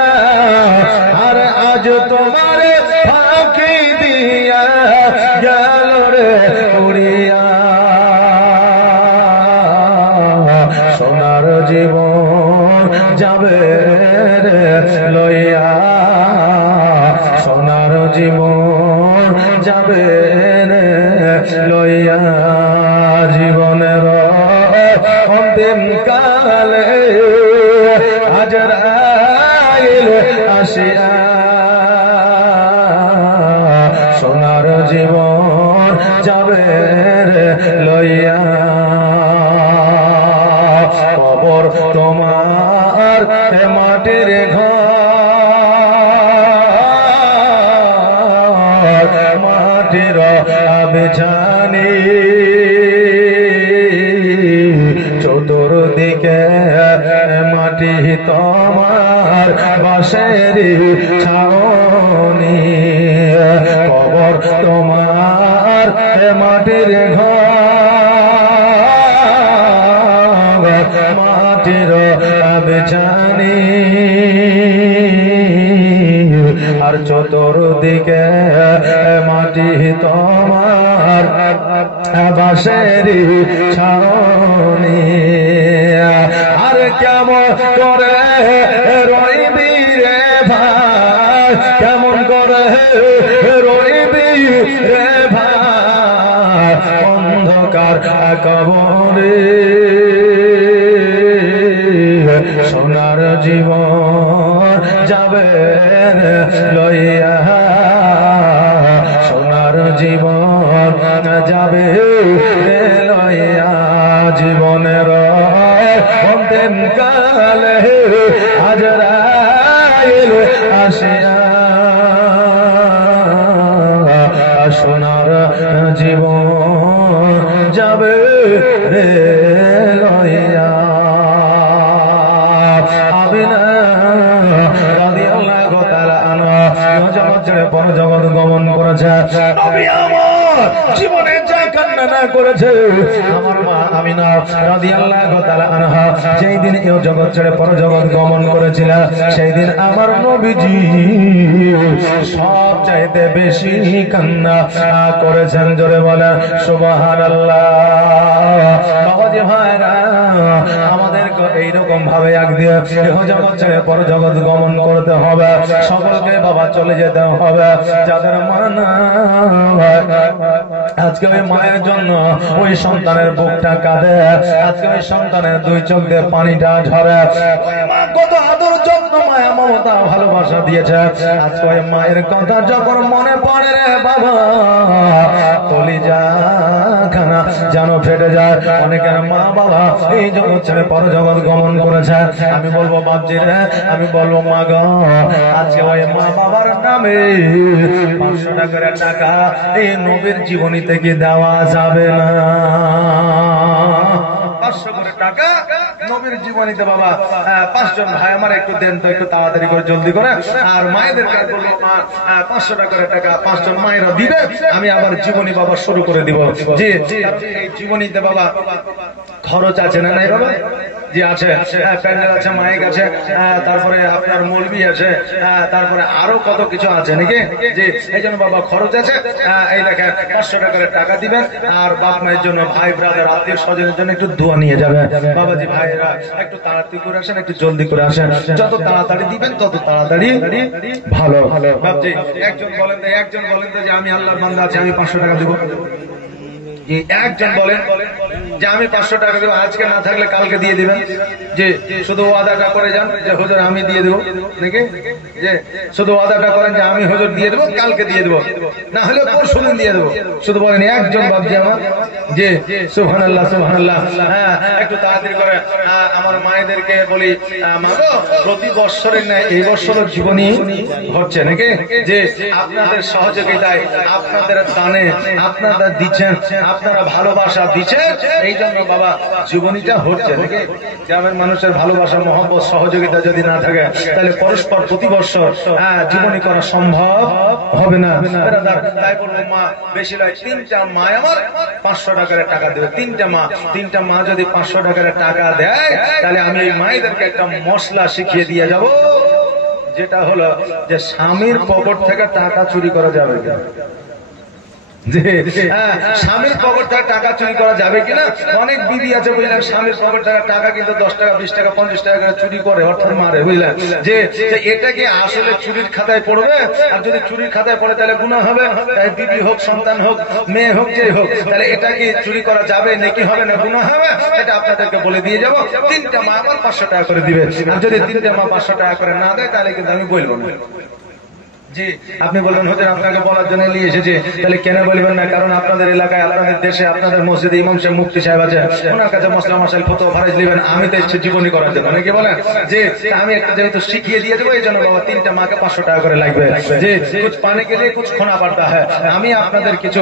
আর আজ তোমার ফাঁকি দিয়া গেল রে উড়িয়া, সোনার জীবন যাবে রে লইয়া, সোনার জীবন যাবেন লইয়া জীবনের অন্তিম কালে আজরাইল আসিয়া সোনার জীবন যাবে লইয়া কবর তোমার মাটির ঘর মাটির বিছানি চতুর্দিকে মাটি তোমার বাঁশের ছাউনি কবর তোমার মাটির ঘর মাটির বিছানি আর চতুর্দিকে মাটি তোমার বাঁশের ছাউনি আর কেমন করে রইবি রে ভাই কেমন করে রইবি রে ভাই অন্ধকার কবরে সোনার জীবন যাবে লইয়া সোনার জীবন যাবে লইয়া জীবনের অন্তিম কালে আজরাইল আসিয়া সোনার জীবন যাবে রে লইয়া জগৎ গমন করেছে জীবনে যা কান্না না করেছে আমার মা আমিনা রাদিয়াল্লাহু তাআলা আনহা যেই দিন এই জগৎ ছেড়ে পরজগৎ গমন করেছিল সেই দিন আমার নবীজি সব চাইতে বেশি কান্না করেছেন জোরে বলে সুবহানাল্লাহ বাবাজি ভাইরা আমাদেরকে এইরকম ভাবে একদিন এই জগৎ ছেড়ে পরজগৎ গমন করতে হবে সকলকে বাবা চলে যেতে হবে যাদের মা না আজকে ওই মায়ের জন্য ওই সন্তানের বুকটা কাঁদে আজকে ওই সন্তানের দুই চোখ দিয়ে পানিটা ঝরে ওই মা কত আদর যত্ন মায়া মমতা ভালোবাসা দিয়েছে আজকে ওই মায়ের কথা যখন মনে পড়ে রে বাবা কলিজা খানা যেন ফেটে যায় অনেকের মা বাবা এই জগৎ ছেড়ে পরজগৎ গমন করেছে আমি বলবো বাপজি রে আমি বলবো মা গো আজকে ওই মা বাবার নামে 500 টাকার টাকা এই নবীর জীবনী থেকে দেওয়া যাবে না 500 করে টাকা নবীর জীবনীতে বাবা 5 জন ভাই আমার একটু দেন তো একটু তাড়াতাড়ি করে জলদি করে আর মায়েদের কাছে বলবো মা 500 টাকার টাকা 5 জন মায়েরা দিবে আমি আবার জীবনী বাবা শুরু করে দিব জি এই জীবনীতে বাবা খরচ আছে না নাই বাবা জি আছে প্যান্ডেল আছে মাইক আছে তারপরে আপনার মৌলবি আছে তারপরে আরো কত কিছু আছে নাকি জি এই জন্য বাবা খরচ আছে এই দেখেন 500 টাকার টাকা দিবেন আর বাপ মায়ের জন্য ভাই ব্রাদার আত্মীয় স্বজনের জন্য একটু দোয়া নিয়ে যাবেন বাবাজি ভাইরা একটু তাড়াতাড়ি করে আসেন একটু জলদি করে আসেন যত তাড়াতাড়ি দিবেন তত তাড়াতাড়ি ভালো বাপজি একজন বলেন তো যে আমি আল্লাহর বান্দা আছি আমি 500 টাকা দেব একজন বলেন যে আমি 500 টাকা দেবো আজকে না থাকলে কালকে দিয়ে দিবেন যে শুধু ওয়াদাটা করে যান যে হুজুর আমি দিয়ে দেবো নাকি যে শুধু ওয়াদাটা করেন যে আমি হুজুর দিয়ে দেবো কালকে দিয়ে দেবো না হলে পরশুদিন দিয়ে দেবো শুধু বলেন একজন বাপজি আমার যে সুবহানাল্লাহ সুবহানাল্লাহ হ্যাঁ একটু তাড়াতাড়ি করে আমার মায়েদেরকে বলি মা গো প্রতি বছরের না এই বছরের জীবনী হচ্ছে নাকি যে আপনাদের সহযোগিতায় আপনাদের দানে আপনারা দিচ্ছেন আপনারা ভালোবাসা দিচ্ছেন এই জন্য বাবা জীবনীটা হচ্ছে নাকি গ্রামের মানুষের ভালোবাসা মহব্বত সহযোগিতা যদি না থাকে তাহলে পরস্পর প্রতি বছর জীবনী করা সম্ভব হবে না তাই বলবো মা বেশি নয় 3টা মা আমার 500 টাকার টাকা দেবে 3টা মা যদি 500 টাকার টাকা দেয় তাহলে আমি এই মায়েদেরকে একটা মশলা শিখিয়ে দিয়ে যাব যেটা হলো যে স্বামীর পকেট থেকে টাকা চুরি করা যাবে স্বামীর পকেট থেকে টাকা চুরি করা যাবে কিনা? অনেক বিবি আছে বুঝলেন, স্বামীর পকেট থেকে টাকা কিন্তু 10 টাকা 20 টাকা 50 টাকা করে চুরি করে, অর্থাৎ মারে, বুঝলেন? যে এটা কি আসলে চুরির খাতায় পড়বে? আর যদি চুরির খাতায় পড়ে তাহলে গুনাহ হবে। তাই বিবি হোক, সন্তান হোক, মেয়ে হোক, যে হোক, তাহলে এটা কি চুরি করা যাবে নাকি হবে না গুনাহ হবে? এটা আপনাদেরকে বলে দিয়ে যাবো। 3টা মা আবার 500 টাকা করে দিবে। আর যদি 3টা মা 500 টাকা করে না দেয় তাহলে কিন্তু আমি বলবো না। জি, আপনি বলবেন হতেন আপনাকে বলার জন্য নিয়ে এসেছে, তাহলে কেন বলবেন না? কারণ আপনাদের এলাকায়, আপনাদের দেশে, আপনাদের মসজিদে ইমাম সাহেব, মুফতি সাহেব আছে, ওনার কাছে মসলা মশাইল ফতোয়া ফারাইজ নেবেন। আমি তো ইচ্ছে জীবনী করার জন্য, অনেকে বলেন যে আমি একটা যেহেতু শিখিয়ে দিয়ে দেবো, এই জন্য বাবা 3টা মাকে 500 টাকা করে লাগবে। যে কুছ পানে কে লিয়ে কুছ খোনা পড়তা হয়, আমি আপনাদের কিছু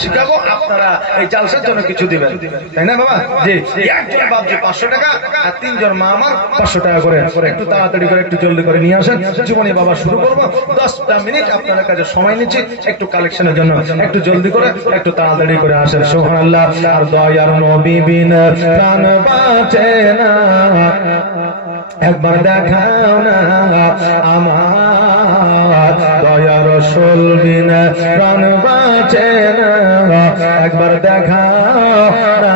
শিখাবো, আপনারা এই জালসার জন্য কিছু দিবেন, তাই না বাবা? যে একজন বাপ যে 500 টাকা আর 3 জন মা আমার 500 টাকা করে। একটু তাড়াতাড়ি করে, একটু জলদি করে নিয়ে আসেন, জীবনী বাবা শুরু করবো। 10 মিনিট আপনাদের কাছে সময় নিচ্ছি একটু কালেকশনের জন্য, একটু জলদি করে, একটু তাড়াতাড়ি করে আসেন। সুবহানাল্লাহ। আর দয়ার নবী বিনা প্রাণ বাঁচে না, একবার দেখাও না আমার, দয়ার রাসূল বিনা প্রাণ বাঁচে না, একবার দেখাও না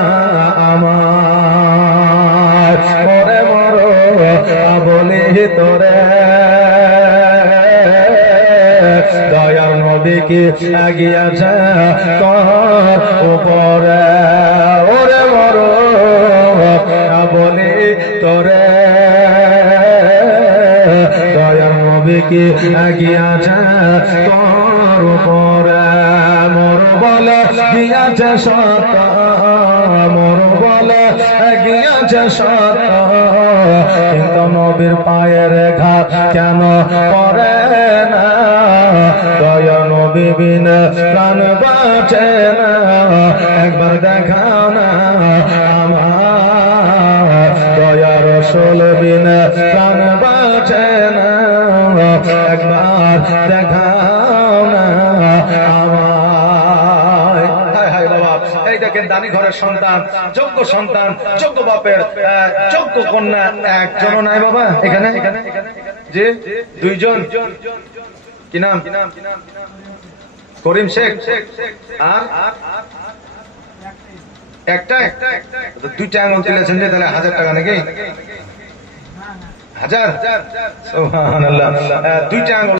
আমার, ওরে মরো বলি তোরে, দয়ার নবীকে আগিয়েছে তোর উপরে, ওরে মরো বলি তোরে, দয়ার নবীকে আগিয়েছে তোর উপরে, মোর বলে গিয়েছে সত্য, মোর বলে গিয়েছে সত্য, কিন্তু নবীর পায়ের ঘাট কেন পরে না, দয়া নবী বিনা প্রাণ বাঁচে না, একবার দেখাও না আমার, দয়া রাসূল বিনা প্রাণ বাঁচে না, একবার দেখাও না আমার। হায় হায় বাবা, এই দেখেন দানি ঘরের সন্তান, যোগ্য সন্তান, যোগ্য বাপের যোগ্য কন্যা একজনও নাই বাবা এখানে। যে 2 জন, কি নাম? করিম শেখ। আর একটা 2টা আঙুল তুলেছেন যে, তাহলে 1000 টাকা নাকি? 1000? সুবহানাল্লাহ। 2টা আঙুল